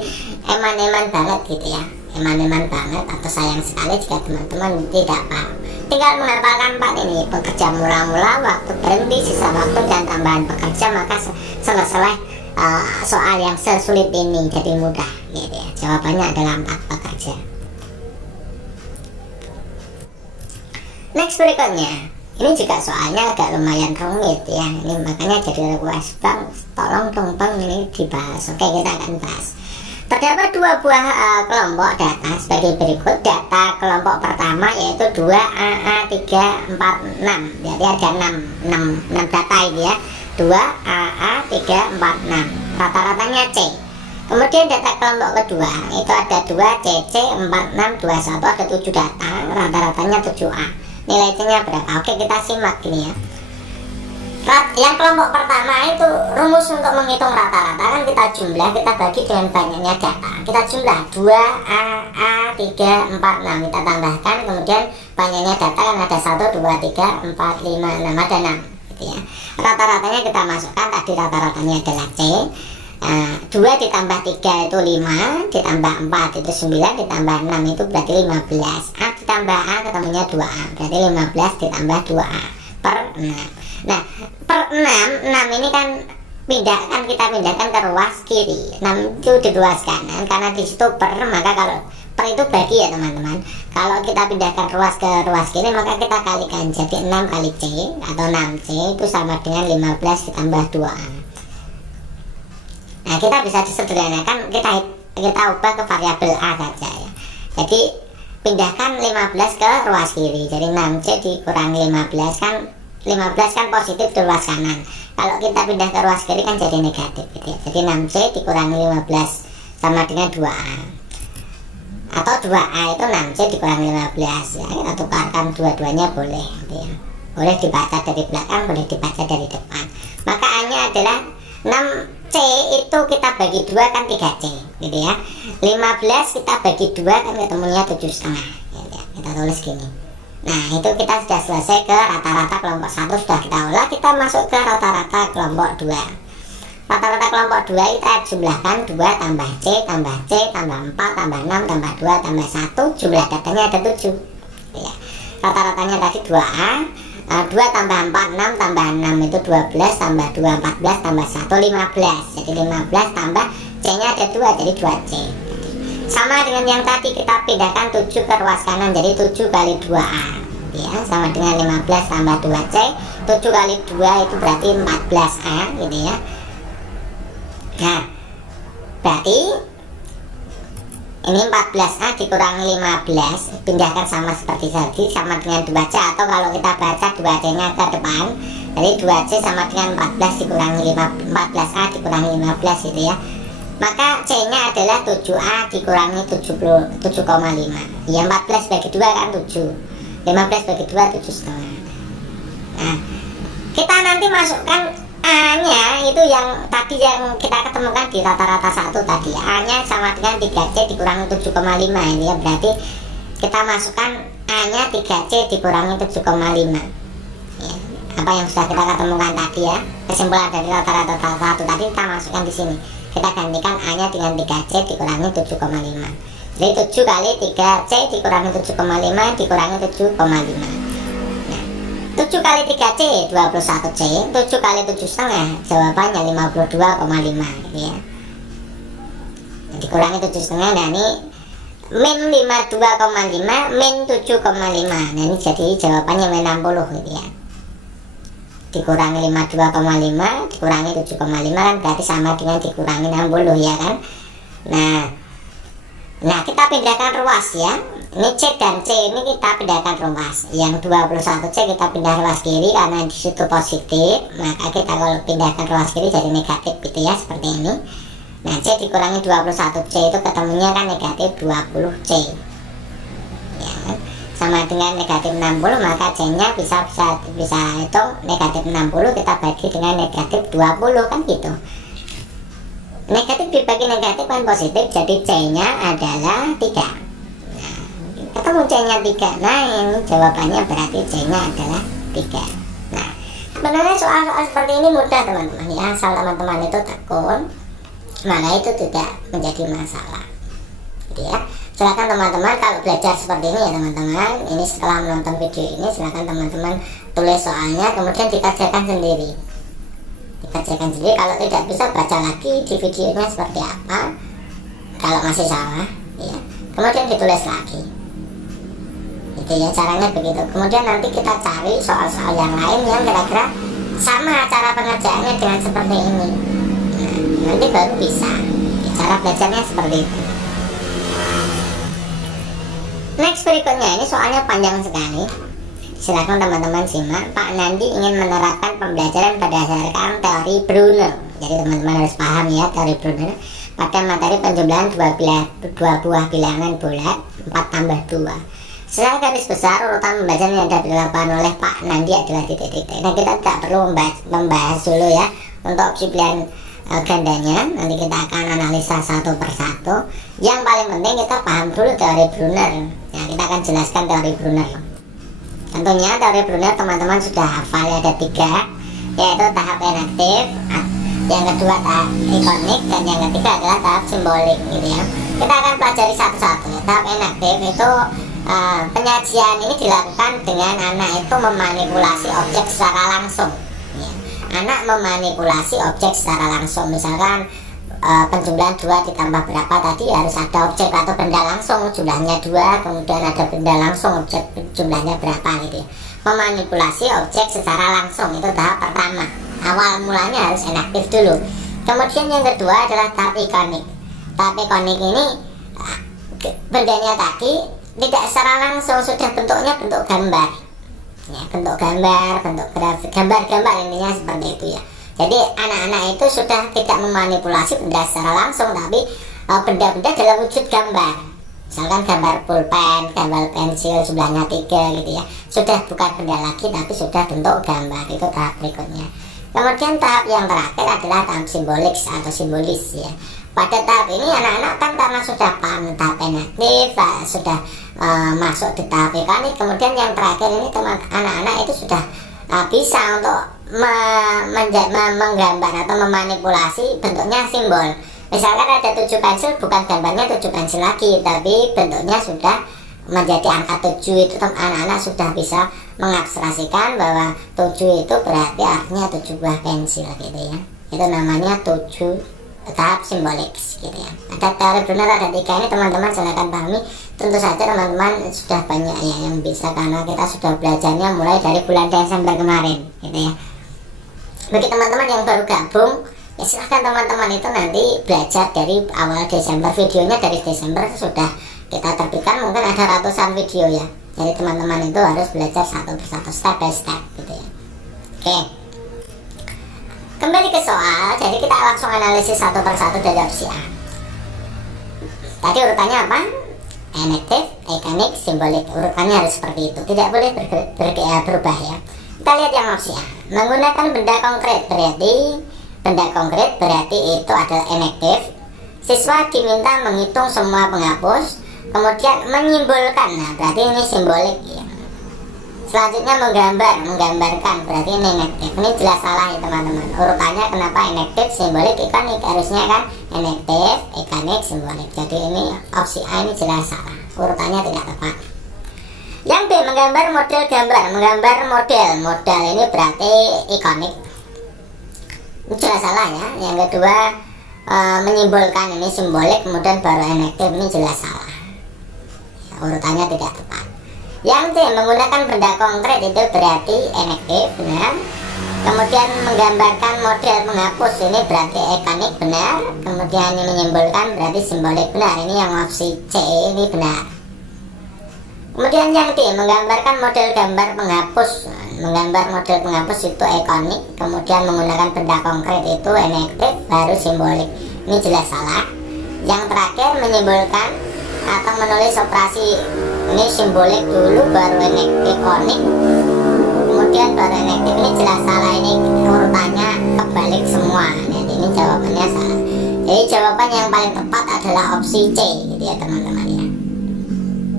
eman-eman banget gitu ya, eman-eman banget, atau sayang sekali jika teman-teman tidak paham. Tinggal menghafalkan 4 ini, pekerja mula-mula, waktu berhenti, sisa waktu, dan tambahan pekerja, maka selesai soal yang sesulit ini jadi mudah gitu ya. Jawabannya adalah 4 pekerja. Next berikutnya, ini juga soalnya agak lumayan rumit ya, ini makanya jadi request bang, tolong dong bang ini dibahas. Oke, kita akan bahas. Terdapat 2 buah kelompok data sebagai berikut. Data kelompok pertama yaitu 2AA346, jadi ada 6 data ini ya, 2AA346, rata-ratanya C. Kemudian data kelompok kedua itu ada 2CC4621, ada 7 data, rata-ratanya 7A. Nilai C-nya berapa? Oke, kita simak gini ya. Yang kelompok pertama itu rumus untuk menghitung rata-rata kan kita jumlah, kita bagi dengan banyaknya data. Kita jumlah 2A, A, 3, 4, 6. Kita tambahkan, kemudian banyaknya data kan ada 1, 2, 3, 4, 5, 6, ada 6 gitu ya. Rata-ratanya kita masukkan, tadi rata-ratanya adalah C. 2 ditambah 3 itu 5, ditambah 4 itu 9, ditambah 6 itu berarti 15. A ditambah A ketemunya 2A, berarti 15 ditambah 2A per 6. Nah, per 6 ini kan kita pindahkan ke ruas kiri. 6 itu di ruas kanan, karena di situ per, maka kalau per itu bagi ya teman-teman. Kalau kita pindahkan ruas ke ruas kiri, maka kita kalikan, jadi 6 kali C atau 6C itu sama dengan 15 ditambah 2A. Nah, kita bisa disederhanakan, kita ubah ke variabel A saja ya. Jadi pindahkan 15 ke ruas kiri, jadi 6C dikurangi 15 kan positif di ruas kanan. Kalau kita pindah ke ruas kiri kan jadi negatif gitu ya. Jadi 6C dikurangi 15 sama dengan 2A, atau 2A itu 6C dikurangi 15 ya. Kita tukarkan dua-duanya boleh gitu ya. Boleh dibaca dari belakang, boleh dibaca dari depan. Maka A nya adalah 6C itu kita bagi 2 kan 3C gitu ya. 15 kita bagi 2 kan ketemunya 7,5 gitu ya. Kita tulis gini. Nah, itu kita sudah selesai ke rata-rata kelompok 1, sudah kita olah. Kita masuk ke rata-rata kelompok 2. Rata-rata kelompok 2 kita jumlahkan 2 tambah C tambah C tambah 4 tambah 6 tambah 2 tambah 1, jumlah datanya ada 7 ya. Rata-ratanya tadi 2A, 2 tambah 4 6 tambah 6 itu 12 tambah 2 14 tambah 1 15. Jadi 15 tambah C nya ada 2, jadi 2C. Sama dengan yang tadi, kita pindahkan 7 ke ruas kanan, jadi 7 kali 2A ya, sama dengan 15 tambah 2C. 7 kali 2 itu berarti 14A gitu ya. Nah, berarti ini 14A dikurangi 15, pindahkan sama seperti tadi, sama dengan 2C, atau kalau kita baca 2C nya ke depan, jadi 2C sama dengan 14 dikurangi 14A dikurangi 15 gitu ya. Maka C nya adalah 7A dikurangi 7,5 ya. 14 bagi 2 kan 7, 15 bagi 2 7,5. Nah, kita nanti masukkan A nya itu yang tadi yang kita ketemukan di rata-rata 1 tadi. A nya sama dengan 3C dikurangi 7,5 ini ya. Berarti kita masukkan A nya 3C dikurangi 7,5 ya. Apa yang sudah kita ketemukan tadi ya, kesimpulan dari rata-rata 1 tadi kita masukkan di sini. Kita gantikan A nya dengan 3C dikurangi 7,5. Jadi 7 kali 3C dikurangi 7,5 dikurangi 7,5. Nah, 7 kali 3C 21C, 7 kali 7,5 jawabannya 52,5 ya. Dikurangi 7,5, nah ini min 52,5 min 7,5. Nah ini jadi jawabannya min 60 gitu ya. Dikurangi 52,5 dikurangi 7,5 kan berarti sama dengan dikurangi 60 ya kan. Nah kita pindahkan ruas ya. Ini C dan C ini kita pindahkan ruas. Yang 21C kita pindah ruas kiri karena di situ positif, maka kita kalau pindahkan ruas kiri jadi negatif gitu ya, seperti ini. Nah C dikurangi 21C itu ketemunya kan negatif 20C ya kan? Sama dengan negatif 60, maka C nya bisa hitung negatif 60 kita bagi dengan negatif 20 kan gitu. Negatif dibagi negatif kan positif, jadi C nya adalah 3. Nah, ketemu C nya 3. Nah ini jawabannya berarti C nya adalah 3. Nah sebenarnya soal-soal seperti ini mudah teman-teman ya, asal teman-teman itu tekun maka itu tidak menjadi masalah gitu ya. Silakan teman-teman kalau belajar seperti ini ya teman-teman, ini setelah menonton video ini silakan teman-teman tulis soalnya kemudian dikerjakan sendiri. Kalau tidak bisa baca lagi di videonya seperti apa, kalau masih salah ya kemudian ditulis lagi itu ya, caranya begitu. Kemudian nanti kita cari soal-soal yang lain yang kira-kira sama cara pengerjaannya dengan seperti ini. Nah, nanti baru bisa ya, cara belajarnya seperti itu. Next berikutnya ini soalnya panjang sekali, silakan teman-teman simak. Pak Nandi ingin menerapkan pembelajaran berdasarkan teori Brunner. Jadi teman-teman harus paham ya teori Brunner pada materi penjumlahan dua buah bilangan bulat 4 tambah 2. Secara garis besar urutan pembacaan yang dilakukan oleh Pak Nandi adalah titik-titik. Nah, kita tidak perlu membahas dulu ya untuk opsi pilihan gandanya. Nanti kita akan analisa satu persatu. Yang paling penting kita paham dulu teori Brunner. Nah, kita akan jelaskan teori Brunner. Tentunya teori Brunner teman-teman sudah hafal ya, ada 3, yaitu tahap enaktif, yang kedua tahap ikonik, dan yang ketiga adalah tahap simbolik gitu ya. Kita akan pelajari satu-satu ya. Tahap enaktif itu penyajian ini dilakukan dengan anak itu memanipulasi objek secara langsung ya. Anak memanipulasi objek secara langsung, misalkan penjumlahan 2 ditambah berapa tadi, harus ada objek atau benda langsung jumlahnya 2, kemudian ada benda langsung objek jumlahnya berapa gitu ya. Memanipulasi objek secara langsung itu tahap pertama, awal mulanya harus enaktif dulu. Kemudian yang kedua adalah tahap ikonik. Tahap ikonik ini bendanya tadi tidak secara langsung, sudah bentuknya bentuk gambar ya, bentuk gambar, bentuk grafik, gambar-gambar, intinya seperti itu ya. Jadi anak-anak itu sudah tidak memanipulasi benda secara langsung, tapi benda-benda dalam wujud gambar, misalkan gambar pulpen, gambar pensil jumlahnya 3 gitu ya, sudah bukan benda lagi tapi sudah bentuk gambar. Itu tahap berikutnya. Kemudian tahap yang terakhir adalah tahap simbolik atau simbolis ya. Pada tahap ini anak-anak kan karena sudah paham tahap enaktif, sudah masuk di tahap ikonik. Kemudian yang terakhir ini anak-anak itu sudah bisa untuk menggambar atau memanipulasi bentuknya simbol. Misalkan ada 7 pensil, bukan gambarnya 7 pensil lagi, tapi bentuknya sudah menjadi angka 7. Itu anak-anak sudah bisa mengabstraksikan bahwa 7 itu berarti artinya 7 buah pensil gitu ya. Itu namanya 7 tahap simbolik gitu ya. Ada teori Brunner, ada 3 ini teman-teman silakan pahami. Tentu saja teman-teman sudah banyak ya yang bisa, karena kita sudah belajarnya mulai dari bulan Desember kemarin gitu ya. Bagi teman-teman yang baru gabung ya silahkan teman-teman itu nanti belajar dari awal Desember. Videonya dari Desember sudah kita terbitkan, mungkin ada ratusan video ya. Jadi teman-teman itu harus belajar satu persatu, step by step gitu ya. Oke, kembali ke soal. Jadi kita langsung analisis satu persatu dari opsi A. Tadi urutannya apa? Enaktif, ikonik, simbolik. Urutannya harus seperti itu, tidak boleh berubah ya. Kita lihat yang opsi A. Menggunakan benda konkret berarti itu adalah enaktif. Siswa diminta menghitung semua penghapus, kemudian menyimbolkan. Nah, berarti ini simbolik ya. Selanjutnya menggambarkan, berarti ini enaktif. Ini jelas salah ya teman-teman. Urutannya kenapa enaktif, simbolik, ikonik? Harusnya kan enaktif, ikonik, simbolik. Jadi ini opsi A ini jelas salah. Urutannya tidak tepat. Yang B, menggambar model gambar. Menggambar model ini berarti ikonik. Ini jelas salah ya. Yang kedua menyimbolkan, ini simbolik, kemudian baru enaktif, ini jelas salah ya, urutannya tidak tepat. Yang C, menggunakan benda konkret itu berarti enaktif, benar. Kemudian menggambarkan model penghapus, ini berarti ikonik, benar. Kemudian ini menyimbolkan berarti simbolik, benar. Ini yang opsi C ini benar. Kemudian yang D, menggambarkan model gambar penghapus. Menggambar model penghapus itu ikonik, kemudian menggunakan benda konkret itu enaktif, baru simbolik. Ini jelas salah. Yang terakhir menyimbolkan atau menulis operasi, ini simbolik dulu baru ikonik, kemudian baru enaktif. Ini jelas salah, ini urutannya kebalik semua. Jadi ini jawabannya salah. Jadi jawaban yang paling tepat adalah opsi C gitu ya teman-teman ya.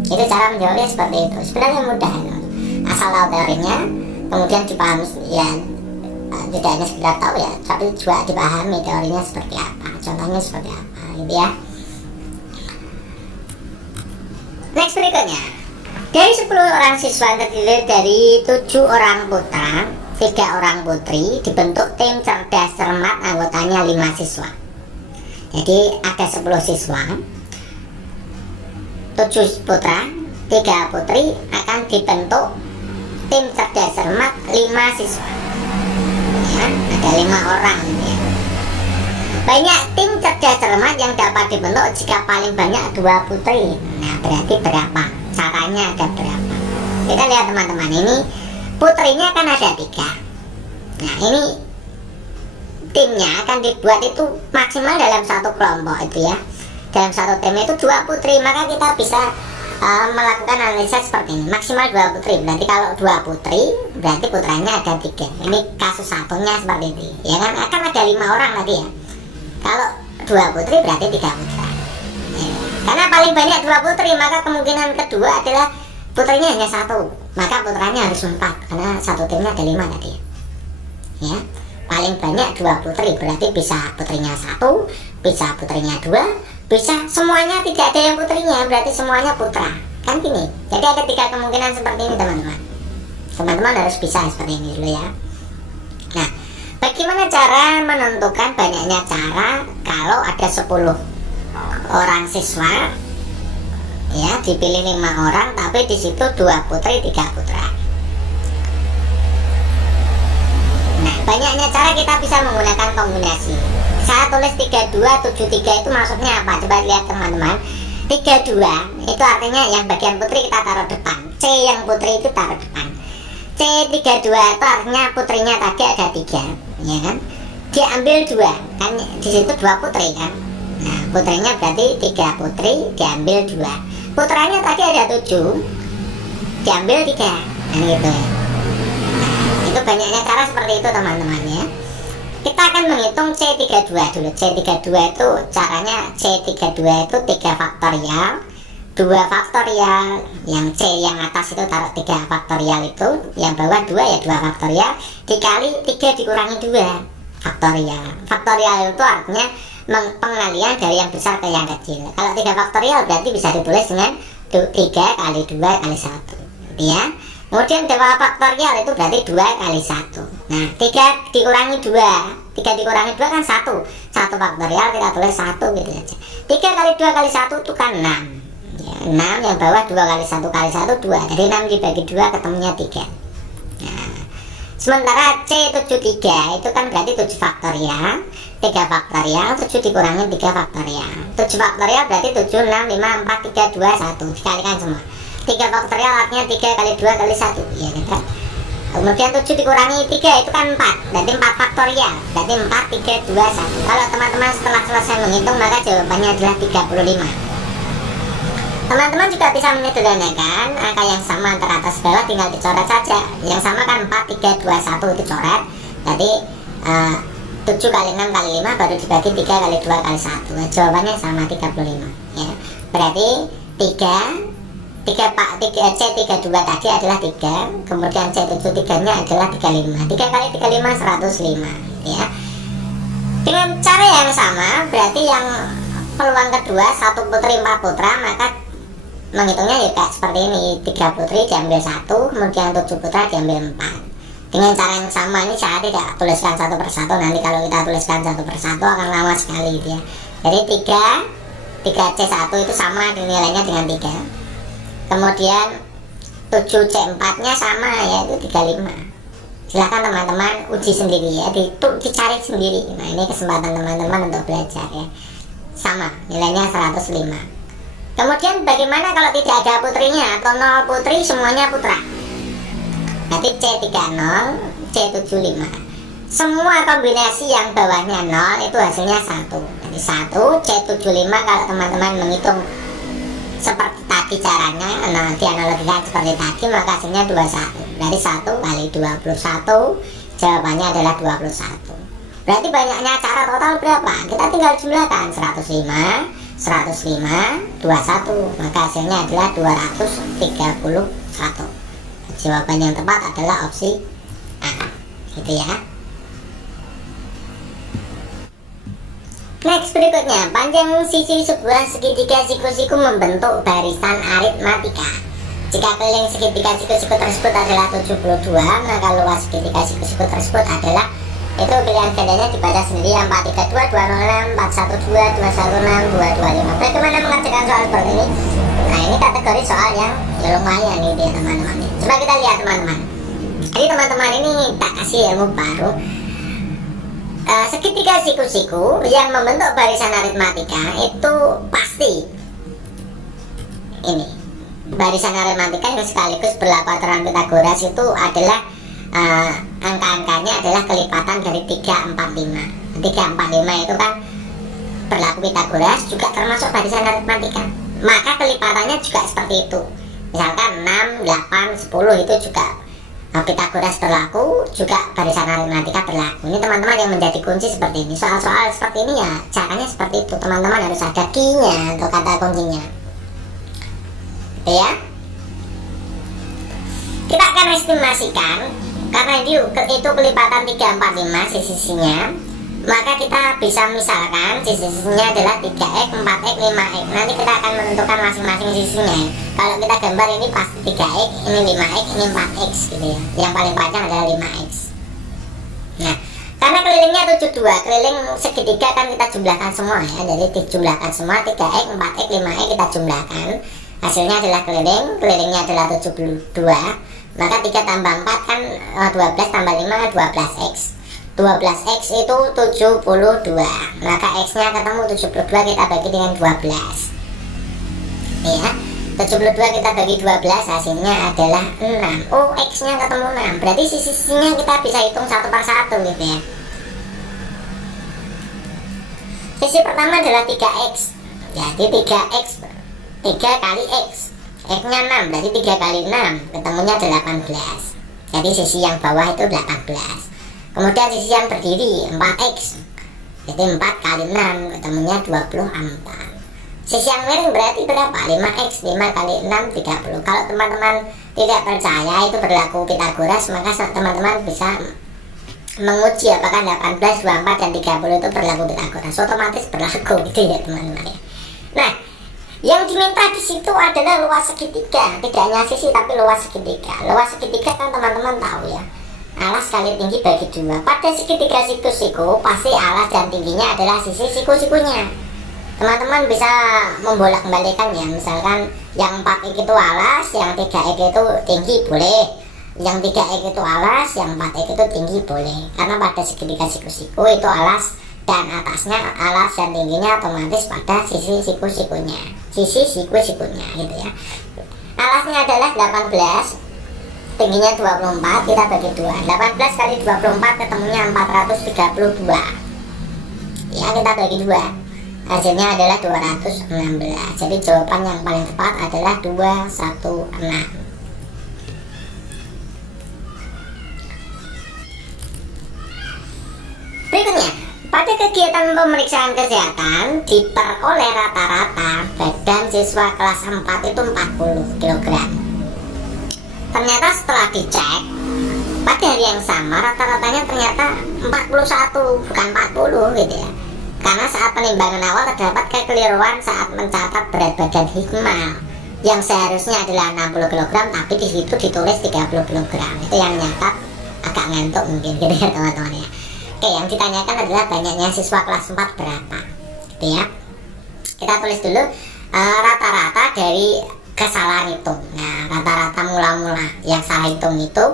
Itu cara menjawabnya seperti itu. Sebenarnya mudah ya. Asal tahu teorinya, kemudian dipahami ya, tidak hanya sekedar tahu ya, tapi juga dipahami teorinya seperti apa, contohnya seperti apa gitu ya. Next berikutnya, dari 10 orang siswa terdiri dari 7 orang putra, 3 orang putri, dibentuk tim cerdas cermat, anggotanya 5 siswa. Jadi ada 10 siswa, 7 putra, 3 putri, akan dibentuk tim cerdas cermat 5 siswa ya, ada 5 orang ya. Banyak tim cerdas cermat yang dapat dibentuk jika paling banyak 2 putri. Nah, berarti berapa? Caranya ada berapa? Kita lihat teman-teman, ini putrinya kan ada 3. Nah, ini timnya akan dibuat itu maksimal dalam satu kelompok itu ya. Dalam satu tim itu 2 putri, maka kita bisa melakukan analisa seperti ini. Maksimal 2 putri, berarti kalau 2 putri berarti putranya ada 3. Ini kasus satunya seperti ini, ya kan? Akan ada 5 orang tadi ya. Kalau 2 putri berarti 3 putra ya. Karena paling banyak 2 putri, maka kemungkinan kedua adalah putrinya hanya 1, maka putranya harus 4, karena satu timnya ada 5 tadi ya. Paling banyak 2 putri, berarti bisa putrinya 1, bisa putrinya 2, bisa semuanya tidak ada yang putrinya, berarti semuanya putra, kan gini. Jadi ada 3 kemungkinan seperti ini teman-teman. Teman-teman harus bisa seperti ini dulu ya. Nah, bagaimana cara menentukan banyaknya cara kalau ada 10 orang siswa ya, dipilih 5 orang, tapi di situ 2 putri 3 putra. Nah, banyaknya cara kita bisa menggunakan kombinasi. Saya tulis 3273 itu maksudnya apa? Coba lihat teman-teman. 32 itu artinya yang bagian putri kita taruh depan, C yang putri itu taruh depan. C32 itu artinya putrinya tadi ada 3 ya kan, diambil 2 kan, di situ 2 putri kan. Nah, putrinya berarti 3 putri diambil 2, putranya tadi ada 7 diambil 3 kan gitu ya. Nah, itu banyaknya cara seperti itu teman-teman ya. Kita akan menghitung C32 dulu. C32 itu caranya, C32 itu 3 faktorial, 2 faktorial, yang C yang atas itu taruh 3 faktorial itu, yang bawah 2 ya 2 faktorial, dikali 3 dikurangi 2 faktorial. Faktorial itu artinya pengalian dari yang besar ke yang kecil. Kalau 3 faktorial berarti bisa ditulis dengan 3 kali 2 kali 1 ya. Kemudian 2 faktorial itu berarti 2 kali 1. Nah, 3 dikurangi 2, 3 dikurangi 2 kan 1 faktorial, kita tulis 1 gitu aja. 3 kali 2 kali 1 itu kan 6 ya, 6 yang bawah 2 kali 1 kali 1 2, jadi 6 dibagi 2 ketemunya 3. Nah, sementara C73 itu kan berarti 7 faktorial, 3 faktorial, 7 dikurangi 3 faktorial, 7 faktorial berarti 7, 6, 5, 4, 3, 2, 1 dikalikan semua. 3 faktorial artinya 3 kali 2 kali 1 ya kan. Kemudian 7 dikurangi 3 itu kan 4, berarti 4 faktorial, berarti 4, 3, 2, 1. Kalau teman-teman setelah selesai menghitung maka jawabannya adalah 35. Teman-teman juga bisa menyederhanakan angka yang sama antara atas bawah, tinggal dicoret saja. Yang sama kan 4, 3, 2, 1 itu coret, jadi 7 kali 6 kali 5 baru dibagi 3 kali 2 kali 1. Nah, jawabannya sama 35 ya. Berarti C32 tadi adalah 3, kemudian C73 nya adalah 35. 3 kali 35 105 ya. Dengan cara yang sama berarti yang peluang kedua 1 putri 4 putra, maka menghitungnya ya kayak seperti ini. 3 putri diambil 1, kemudian 7 putra diambil 4. Dengan cara yang sama ini saya tidak tuliskan satu persatu, nanti kalau kita tuliskan satu persatu akan lama sekali gitu ya. Jadi 3C1 itu sama nilainya dengan 3. Kemudian 7C4 nya sama, yaitu 35. Silahkan teman-teman uji sendiri ya, dicari sendiri. Nah, ini kesempatan teman-teman untuk belajar ya. Sama, nilainya 105. Kemudian bagaimana kalau tidak ada putrinya atau 0 putri semuanya putra? Berarti C30, C75. Semua kombinasi yang bawahnya 0 itu hasilnya 1. Jadi 1 C75 kalau teman-teman menghitung seperti tadi caranya, nah dianalogikan seperti tadi, maka hasilnya 21. Dari 1 kali 21 jawabannya adalah 21. Berarti banyaknya cara total berapa? Kita tinggal jumlahkan 105, 105, 21, maka hasilnya adalah 231. Jawaban yang tepat adalah opsi A, gitu ya. Next, berikutnya, panjang sisi sebuah segitiga siku-siku membentuk barisan aritmatika. Jika keliling segitiga siku-siku tersebut adalah 72, maka luas segitiga siku-siku tersebut adalah, itu pilihan gandanya dibaca sendiri, 432, 206, 412, 216, 225. Bagaimana mengerjakan soal seperti ini? Nah, ini kategori soal yang ya lumayan nih ya teman-teman. Coba kita lihat teman-teman. Jadi teman-teman ini tak kasih ilmu baru. Segitiga siku-siku yang membentuk barisan aritmatika itu pasti ini barisan aritmatika yang sekaligus berlaku aturan Pythagoras itu adalah angka-angkanya adalah kelipatan dari 345. 345 itu kan berlaku Pythagoras, juga termasuk barisan aritmatika. maka kelipatannya juga seperti itu. Misalkan 6, 8, 10 itu juga Pitagoras berlaku, juga barisan aritmatika berlaku. Ini teman-teman yang menjadi kunci seperti ini. Soal-soal seperti ini ya caranya seperti itu. Teman-teman harus ada key-nya atau kata kuncinya. Gitu ya. Kita akan estimasikan karena itu kelipatan 3, 4, 5 sisi-sisinya. Maka kita bisa misalkan sisi-sisinya adalah 3x, 4x, 5x. Nanti kita akan menentukan masing-masing sisinya. Kalau kita gambar ini pasti 3x, ini 5x, ini 4x gitu ya. Yang paling panjang adalah 5x. Nah, karena kelilingnya 72, keliling segitiga kan kita jumlahkan semua ya. Jadi dijumlahkan semua 3x, 4x, 5x kita jumlahkan. Hasilnya adalah kelilingnya adalah 72. Maka 3 tambah 4 kan 12 tambah 5 12x. 12x itu 72. Maka x nya ketemu 72, kita bagi dengan 12 ya. 72 kita bagi 12 hasilnya adalah 6. Oh, x nya ketemu 6. Berarti sisi-sisinya kita bisa hitung satu per satu gitu ya. Sisi pertama adalah 3x. Jadi 3x 3 kali x nya 6, berarti 3 kali 6 ketemunya 18. Jadi sisi yang bawah itu 18. Kemudian sisi yang berdiri 4x, jadi 4 kali 6 ketemunya 24. Sisi yang miring berarti berapa? 5x, 5 kali 6 30. Kalau teman-teman tidak percaya itu berlaku Pitagoras, maka teman-teman bisa menguji apakah 18, 24 dan 30 itu berlaku Pitagoras. Otomatis berlaku gitu ya teman-teman. Nah, yang diminta di situ adalah luas segitiga, tidak hanya sisi tapi luas segitiga. Luas segitiga kan teman-teman tahu ya, alas kali tinggi bagi 2. Pada segitiga siku-siku pasti alas dan tingginya adalah sisi siku-sikunya. Teman-teman bisa membolak-balikan ya. Misalkan yang 4x itu alas, yang 3x itu tinggi boleh. Yang 3x itu alas, yang 4x itu tinggi boleh. Karena pada segitiga siku-siku itu alas dan atasnya alas dan tingginya otomatis pada sisi siku-sikunya. Sisi siku-sikunya gitu ya. Alasnya adalah 18, tingginya 24, kita bagi 2. 18 kali 24 ketemunya 432 ya, kita bagi 2, hasilnya adalah 216. Jadi jawaban yang paling tepat adalah 216. Berikutnya, pada kegiatan pemeriksaan kesehatan diperoleh rata-rata badan siswa kelas 4 itu 40 kg. Ternyata setelah dicek pada hari yang sama rata-ratanya ternyata 41 bukan 40 gitu ya. Karena saat penimbangan awal terdapat kekeliruan saat mencatat berat badan Hikmal yang seharusnya adalah 60 kg tapi di situ ditulis 30 kg. Itu yang nyatat agak ngantuk mungkin gitu ya teman-teman ya. Oke, yang ditanyakan adalah banyaknya siswa kelas 4 berapa gitu ya. Kita tulis dulu rata-rata dari kesalahan hitung. Nah, rata-rata mula-mula yang salah hitung itu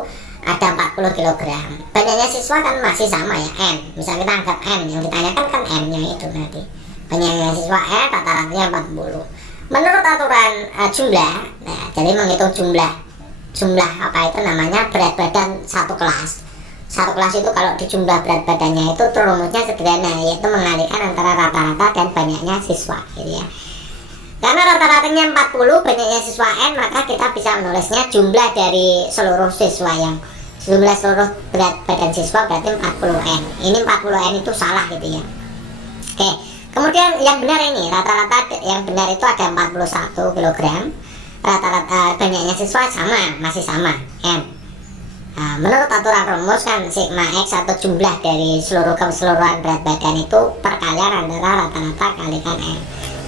ada 40 kg. Banyaknya siswa kan masih sama ya, N. Misal kita anggap N, yang ditanyakan kan N-nya itu nanti. Banyaknya siswa N, rata-ratanya 40. Menurut aturan jumlah, nah, jadi menghitung jumlah apa itu namanya berat badan satu kelas. Satu kelas itu kalau dijumlah berat badannya itu rumusnya sederhana, yaitu mengalihkan antara rata-rata dan banyaknya siswa gitu ya. Karena rata-ratanya 40, banyaknya siswa N, maka kita bisa menulisnya jumlah dari seluruh siswa yang jumlah seluruh berat badan siswa berarti 40N. Ini 40N itu salah gitu ya. Oke, kemudian yang benar ini rata-rata yang benar itu ada 41 kg. Rata-rata banyaknya siswa sama, masih sama N. Nah, menurut aturan rumus kan sigma X atau jumlah dari seluruh keseluruhan berat badan itu perkalian antara rata-rata kalikan N.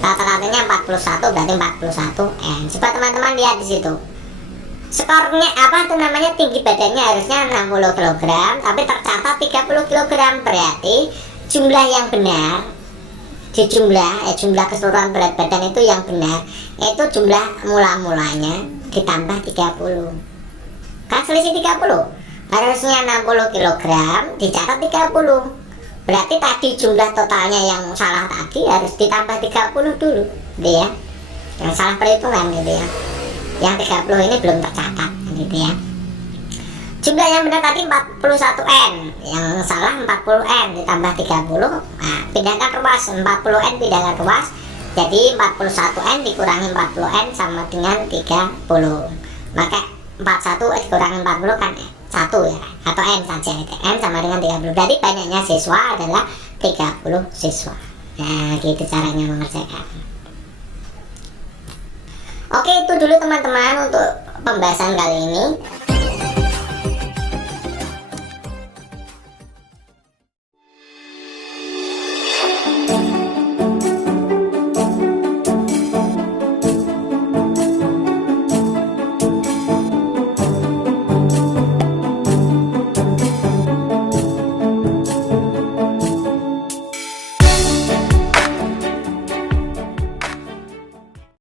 Rata-ratanya 41 berarti 41 N. Coba teman-teman lihat di situ. Skornya apa tuh namanya, tinggi badannya harusnya 60 kg tapi tercatat 30 kg, berarti jumlah yang benar di jumlah keseluruhan berat badan itu yang benar yaitu jumlah mula-mulanya ditambah 30. Kan selisih 30. Harusnya 60 kg dicatat 30. Berarti tadi jumlah totalnya yang salah tadi harus ditambah 30 dulu gitu ya. Yang salah perhitungan gitu ya. Yang 30 ini belum tercatat gitu ya. Jumlah yang benar tadi 41N, yang salah 40N ditambah 30. Nah, pindahkan ruas, 40N pindahkan ruas, Jadi 41N dikurangi 40N sama dengan 30. Maka 41 dikurangi 40 kan 1 ya, atau N saja. N sama dengan 30. Berarti banyaknya siswa adalah 30 siswa. Nah, gitu caranya mengerjakan. Oke, itu dulu teman-teman untuk pembahasan kali ini.